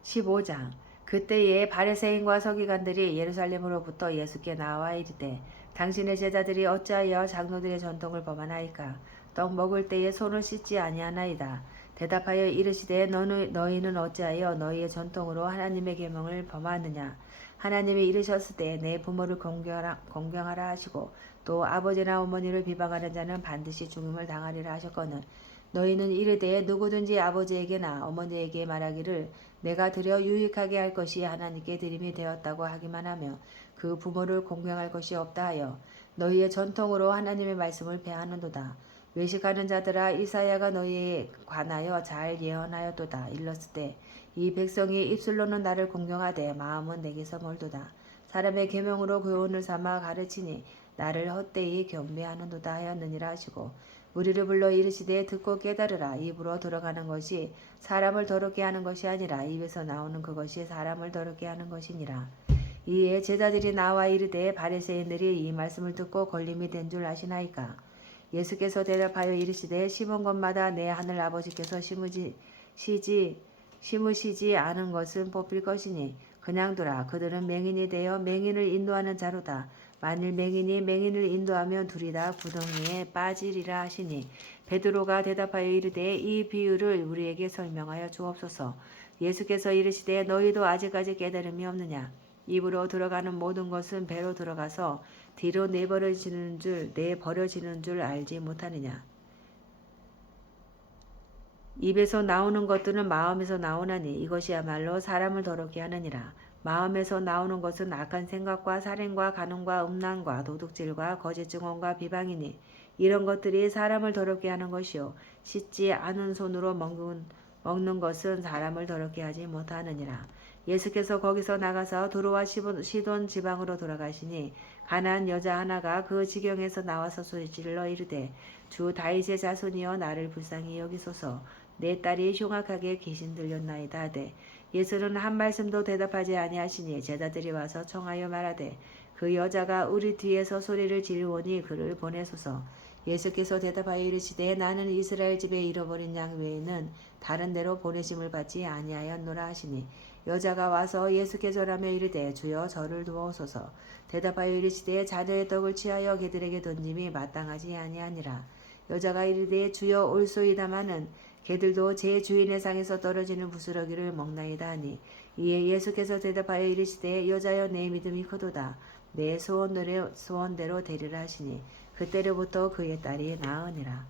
15장. 그때에 바리새인과 서기관들이 예루살렘으로부터 예수께 나와 이르되 당신의 제자들이 어찌하여 장로들의 전통을 범하나이까? 떡 먹을 때에 손을 씻지 아니하나이다. 대답하여 이르시되 너희는 어찌하여 너희의 전통으로 하나님의 계명을 범하느냐? 하나님이 이르셨을 때 내 부모를 공경하라 하시고 또 아버지나 어머니를 비방하는 자는 반드시 죽음을 당하리라 하셨거늘 너희는 이르되 누구든지 아버지에게나 어머니에게 말하기를 내가 드려 유익하게 할 것이 하나님께 드림이 되었다고 하기만 하며 그 부모를 공경할 것이 없다 하여 너희의 전통으로 하나님의 말씀을 폐하는도다. 외식하는 자들아 이사야가 너희에 관하여 잘 예언하였도다. 일렀을 때 이 백성이 입술로는 나를 공경하되 마음은 내게서 멀도다. 사람의 계명으로 교훈을 삼아 가르치니 나를 헛되이 경배하는도다 하였느니라 하시고 무리를 불러 이르시되 듣고 깨달으라. 입으로 들어가는 것이 사람을 더럽게 하는 것이 아니라 입에서 나오는 그것이 사람을 더럽게 하는 것이니라. 이에 제자들이 나와 이르되 바리새인들이 이 말씀을 듣고 걸림이 된 줄 아시나이까? 예수께서 대답하여 이르시되 심은 것마다 내 하늘 아버지께서 심으시지 않은 것은 뽑힐 것이니 그냥 두라. 그들은 맹인이 되어 맹인을 인도하는 자로다. 만일 맹인이 맹인을 인도하면 둘이 다 구덩이에 빠지리라 하시니 베드로가 대답하여 이르되 이 비유를 우리에게 설명하여 주옵소서. 예수께서 이르시되 너희도 아직까지 깨달음이 없느냐? 입으로 들어가는 모든 것은 배로 들어가서 뒤로 내버려지는 줄 알지 못하느냐? 입에서 나오는 것들은 마음에서 나오나니 이것이야말로 사람을 더럽게 하느니라. 마음에서 나오는 것은 악한 생각과 살인과 간음과 음란과 도둑질과 거짓 증언과 비방이니 이런 것들이 사람을 더럽게 하는 것이요 씻지 않은 손으로 먹는 것은 사람을 더럽게 하지 못하느니라. 예수께서 거기서 나가서 두로와 시돈 지방으로 돌아가시니 가난한 여자 하나가 그 지경에서 나와서 소리질러 이르되 주 다윗의 자손이여 나를 불쌍히 여기소서. 내 딸이 흉악하게 귀신 들렸나이다 하되 예수는 한 말씀도 대답하지 아니하시니 제자들이 와서 청하여 말하되 그 여자가 우리 뒤에서 소리를 지르오니 그를 보내소서. 예수께서 대답하여 이르시되 나는 이스라엘 집에 잃어버린 양 외에는 다른 데로 보내심을 받지 아니하였노라 하시니 여자가 와서 예수께 절하며 이르되 주여 저를 도와소서. 대답하여 이르시되 자녀의 떡을 취하여 개들에게 던짐이 마땅하지 아니하니라. 여자가 이르되 주여 올소이다마는 개들도 제 주인의 상에서 떨어지는 부스러기를 먹나이다 하니 이에 예수께서 대답하여 이르시되 여자여 내 믿음이 크도다. 내 소원대로 되리라 하시니 그때로부터 그의 딸이 나으니라.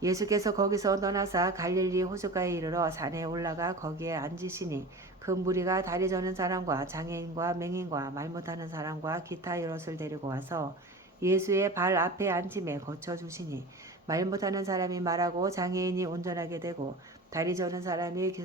예수께서 거기서 떠나사 갈릴리 호숫가에 이르러 산에 올라가 거기에 앉으시니 그 무리가 다리 저는 사람과 장애인과 맹인과 말 못하는 사람과 기타 여럿을 데리고 와서 예수의 발 앞에 앉힘에 거쳐주시니 말 못하는 사람이 말하고 장애인이 운전하게 되고 다리 저는 사람이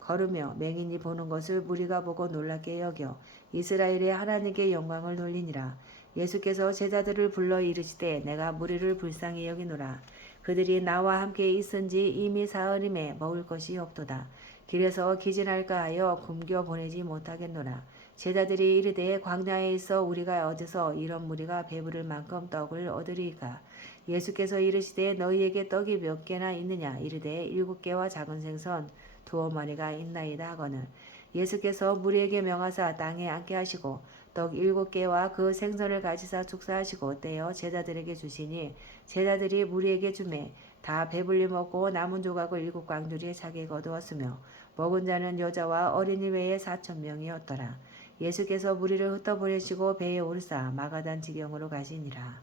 걸으며 맹인이 보는 것을 무리가 보고 놀랍게 여겨 이스라엘의 하나님께 영광을 돌리니라. 예수께서 제자들을 불러 이르시되 내가 무리를 불쌍히 여기노라. 그들이 나와 함께 있은지 이미 사흘임에 먹을 것이 없도다. 길에서 기진할까 하여 굶겨 보내지 못하겠노라. 제자들이 이르되 광야에 있어 우리가 어디서 이런 무리가 배부를 만큼 떡을 얻으리이까. 예수께서 이르시되 너희에게 떡이 몇 개나 있느냐. 이르되 7개와 작은 생선 2어머니가 있나이다 하거늘 예수께서 무리에게 명하사 땅에 앉게 하시고 떡 7개와 그 생선을 가지사 축사하시고 떼어 제자들에게 주시니 제자들이 무리에게 주매 다 배불리 먹고 남은 조각을 7광주리에 자기에 거두었으며 먹은 자는 여자와 어린이 외에 4,000명이었더라. 예수께서 무리를 흩어보내시고 배에 오르사 마가단 지경으로 가시니라.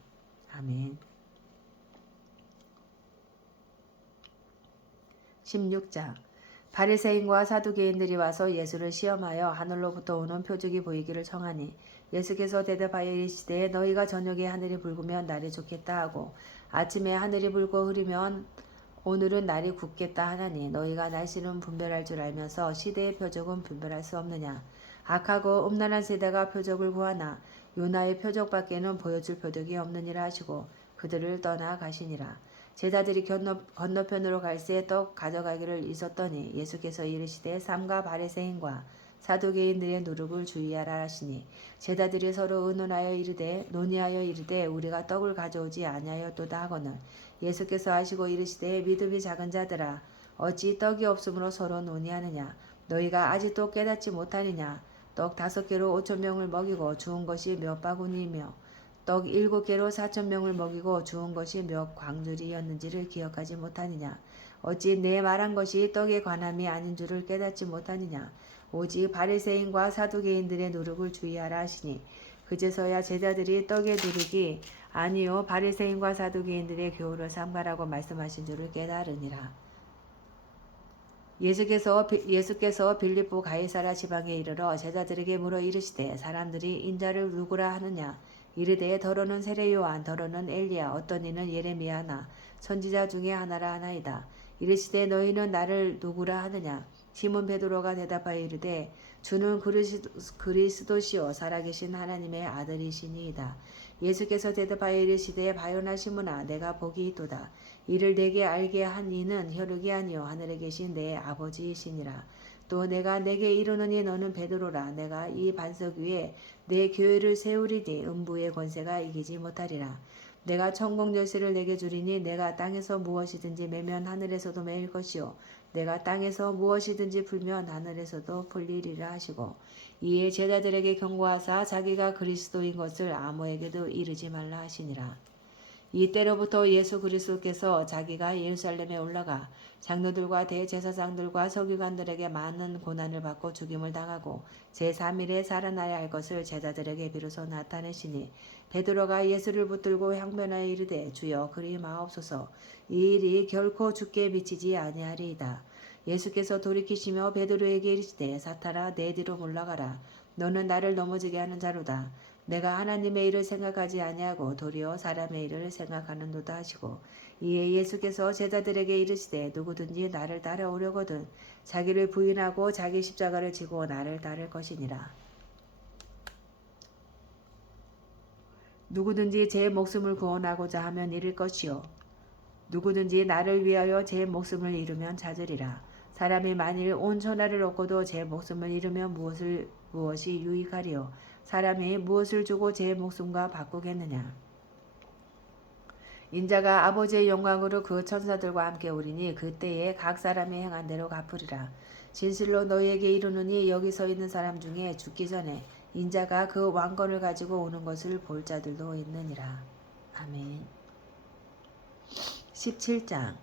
아멘. 16장 바리새인과 사두개인들이 와서 예수를 시험하여 하늘로부터 오는 표적이 보이기를 청하니 예수께서 대답하여 이르시되 너희가 저녁에 하늘이 붉으면 날이 좋겠다 하고 아침에 하늘이 붉고 흐리면 오늘은 날이 굳겠다 하나니 너희가 날씨는 분별할 줄 알면서 시대의 표적은 분별할 수 없느냐. 악하고 음란한 세대가 표적을 구하나 요나의 표적밖에는 보여줄 표적이 없느니라 하시고 그들을 떠나 가시니라. 제자들이 건너편으로 갈새 떡 가져가기를 있었더니 예수께서 이르시되 삼가 바리새인과 사두개인들의 누룩을 주의하라 하시니 제자들이 서로 논의하여 이르되 우리가 떡을 가져오지 아니하였도다 하거늘 예수께서 하시고 이르시되 믿음이 작은 자들아 어찌 떡이 없으므로 서로 논의하느냐. 너희가 아직도 깨닫지 못하느냐. 떡 5개로 5,000명을 먹이고 주운 것이 몇 바구니이며 떡 7개로 4,000명을 먹이고 주운 것이 몇 광주리였는지를 기억하지 못하느냐. 어찌 내 말한 것이 떡에 관함이 아닌 줄을 깨닫지 못하느냐. 오직 바리새인과 사두개인들의 누룩을 주의하라 하시니 그제서야 제자들이 떡의 누룩이 아니요 바리새인과 사두개인들의 교훈을 삼가라고 말씀하신 줄을 깨달으니라. 예수께서 빌립보 가이사라 지방에 이르러 제자들에게 물어 이르시되 사람들이 인자를 누구라 하느냐. 이르되 더러는 세례 요한 더러는 엘리야 어떤 이는 예레미야나 선지자 중에 하나라 하나이다. 이르시되 너희는 나를 누구라 하느냐. 시몬 베드로가 대답하여 이르되 주는 그리스도시요 살아계신 하나님의 아들이시니이다. 예수께서 대답하여 이르시되 바요나 시몬아 내가 복이 있도다. 이를 내게 알게 한 이는 혈육이 아니요 하늘에 계신 내 아버지이시니라. 또 내가 내게 이르노니 너는 베드로라. 내가 이 반석 위에 내 교회를 세우리니 음부의 권세가 이기지 못하리라. 내가 천국 열쇠를 내게 주리니 내가 땅에서 무엇이든지 매면 하늘에서도 매일 것이요 내가 땅에서 무엇이든지 풀면 하늘에서도 풀리리라 하시고 이에 제자들에게 경고하사 자기가 그리스도인 것을 아무에게도 이르지 말라 하시니라. 이때로부터 예수 그리스도께서 자기가 예루살렘에 올라가 장로들과 대제사장들과 서기관들에게 많은 고난을 받고 죽임을 당하고 제3일에 살아나야 할 것을 제자들에게 비로소 나타내시니 베드로가 예수를 붙들고 향변하여 이르되 주여 그리 마옵소서. 이 일이 결코 주께 미치지 아니하리이다. 예수께서 돌이키시며 베드로에게 이르시되 사탄아 내 뒤로 물러가라. 너는 나를 넘어지게 하는 자로다. 내가 하나님의 일을 생각하지 아니하고 도리어 사람의 일을 생각하는도다 하시고 이에 예수께서 제자들에게 이르시되 누구든지 나를 따라오려거든 자기를 부인하고 자기 십자가를 지고 나를 따를 것이니라. 누구든지 제 목숨을 구원하고자 하면 잃을 것이요 누구든지 나를 위하여 제 목숨을 잃으면 찾으리라. 사람이 만일 온 천하를 얻고도 제 목숨을 잃으면 무엇이 유익하리요. 사람이 무엇을 주고 제 목숨과 바꾸겠느냐. 인자가 아버지의 영광으로 그 천사들과 함께 오리니 그때에 각 사람이 행한 대로 갚으리라. 진실로 너희에게 이르노니 여기 서 있는 사람 중에 죽기 전에 인자가 그 왕권을 가지고 오는 것을 볼 자들도 있느니라. 아멘. 17장.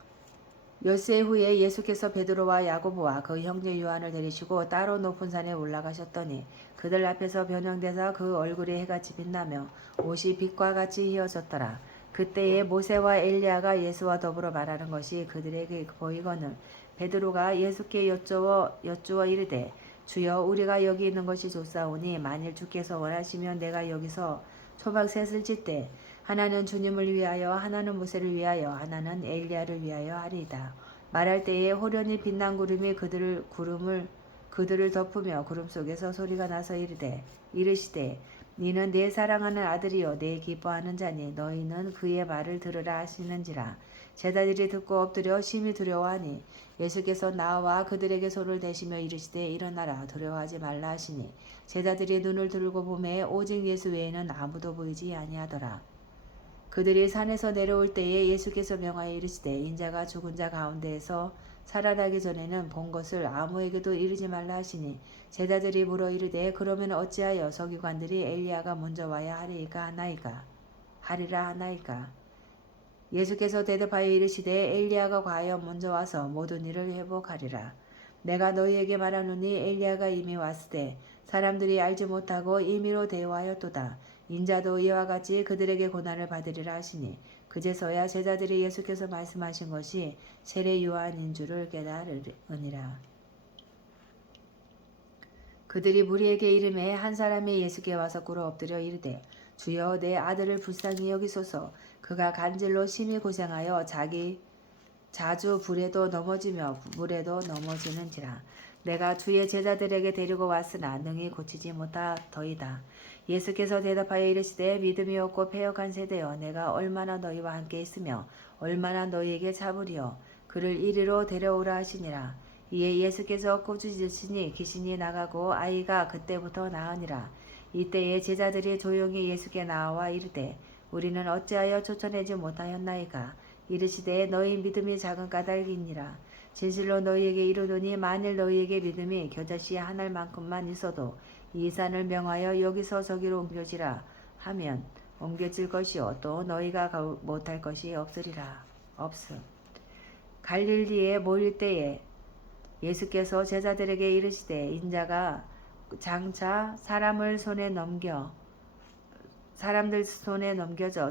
엿새 후에 예수께서 베드로와 야고보와 그 형제 요한을 데리시고 따로 높은 산에 올라가셨더니 그들 앞에서 변형되사 그 얼굴에 해같이 빛나며 옷이 빛과 같이 휘어졌더라. 그때에 모세와 엘리야가 예수와 더불어 말하는 것이 그들에게 보이거늘 베드로가 예수께 여쭈어 이르되 주여 우리가 여기 있는 것이 좋사오니 만일 주께서 원하시면 내가 여기서 초막셋을 짓되 하나는 주님을 위하여 하나는 모세를 위하여 하나는 엘리야를 위하여 하리이다. 말할 때에 호련히 빛난 구름이 그들을 덮으며 구름 속에서 소리가 나서 이르시되 니는 내 사랑하는 아들이요 내 기뻐하는 자니 너희는 그의 말을 들으라 하시는지라. 제자들이 듣고 엎드려 심히 두려워하니 예수께서 나와 그들에게 손을 대시며 이르시되 일어나라 두려워하지 말라 하시니 제자들이 눈을 들고 보매 오직 예수 외에는 아무도 보이지 아니하더라. 그들이 산에서 내려올 때에 예수께서 명하여 이르시되 인자가 죽은 자 가운데에서 살아나기 전에는 본 것을 아무에게도 이르지 말라 하시니 제자들이 물어 이르되 그러면 어찌하여 서기관들이 엘리야가 먼저 와야 하리라 하나이까. 예수께서 대답하여 이르시되 엘리야가 과연 먼저 와서 모든 일을 회복하리라. 내가 너희에게 말하노니 엘리야가 이미 왔으되 사람들이 알지 못하고 임의로 대우하였도다. 인자도 이와 같이 그들에게 고난을 받으리라 하시니 그제서야 제자들이 예수께서 말씀하신 것이 세례 요한인 줄을 깨달으니라. 그들이 무리에게 이르매 한 사람이 예수께 와서 꿇어 엎드려 이르되 주여 내 아들을 불쌍히 여기소서. 그가 간질로 심히 고생하여 자주 불에도 넘어지며 물에도 넘어지는지라. 내가 주의 제자들에게 데리고 왔으나 능히 고치지 못하더이다. 예수께서 대답하여 이르시되 믿음이 없고 패역한 세대여 내가 얼마나 너희와 함께 있으며 얼마나 너희에게 참으리요. 그를 이리로 데려오라 하시니라. 이에 예수께서 꾸짖으시니 귀신이 나가고 아이가 그때부터 나으니라. 이때에 제자들이 조용히 예수께 나와 이르되 우리는 어찌하여 쫓아내지 못하였나이까. 이르시되 너희 믿음이 작은 까닭이니라. 진실로 너희에게 이르노니 만일 너희에게 믿음이 겨자씨 한 알만큼만 있어도 이 산을 명하여 여기서 저기로 옮겨지라 하면 옮겨질 것이요 또 너희가 못할 것이 없으리라. 갈릴리에 모일 때에 예수께서 제자들에게 이르시되 인자가 장차 사람들 손에 넘겨져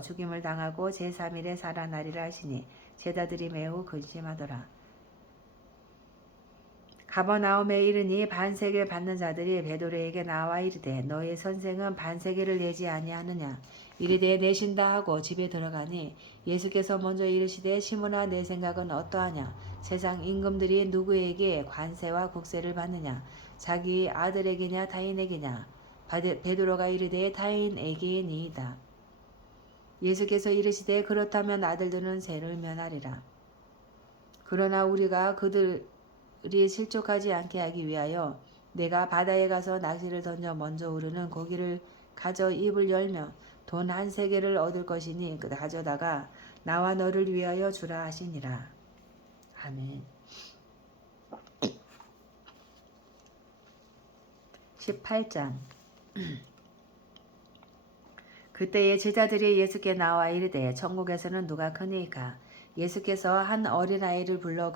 죽임을 당하고 제3일에 살아나리라 하시니 제자들이 매우 근심하더라. 가버나움에 이르니 반세계를 받는 자들이 베드로에게 나와 이르되 너희 선생은 반세계를 내지 아니하느냐. 이르되 내신다 하고 집에 들어가니 예수께서 먼저 이르시되 시몬아 내 생각은 어떠하냐. 세상 임금들이 누구에게 관세와 국세를 받느냐. 자기 아들에게냐 타인에게냐. 베드로가 이르되 타인에게니이다. 예수께서 이르시되 그렇다면 아들들은 세를 면하리라. 그러나 우리가 그들이 실족하지 않게 하기 위하여 내가 바다에 가서 낚시를 던져 먼저 오르는 고기를 가져 입을 열면 돈 한 세겔을 얻을 것이니 가져다가 나와 너를 위하여 주라 하시니라. 아멘. 18장. 그때에 제자들이 예수께 나와 이르되 천국에서는 누가 크니이까. 예수께서 한 어린아이를 불러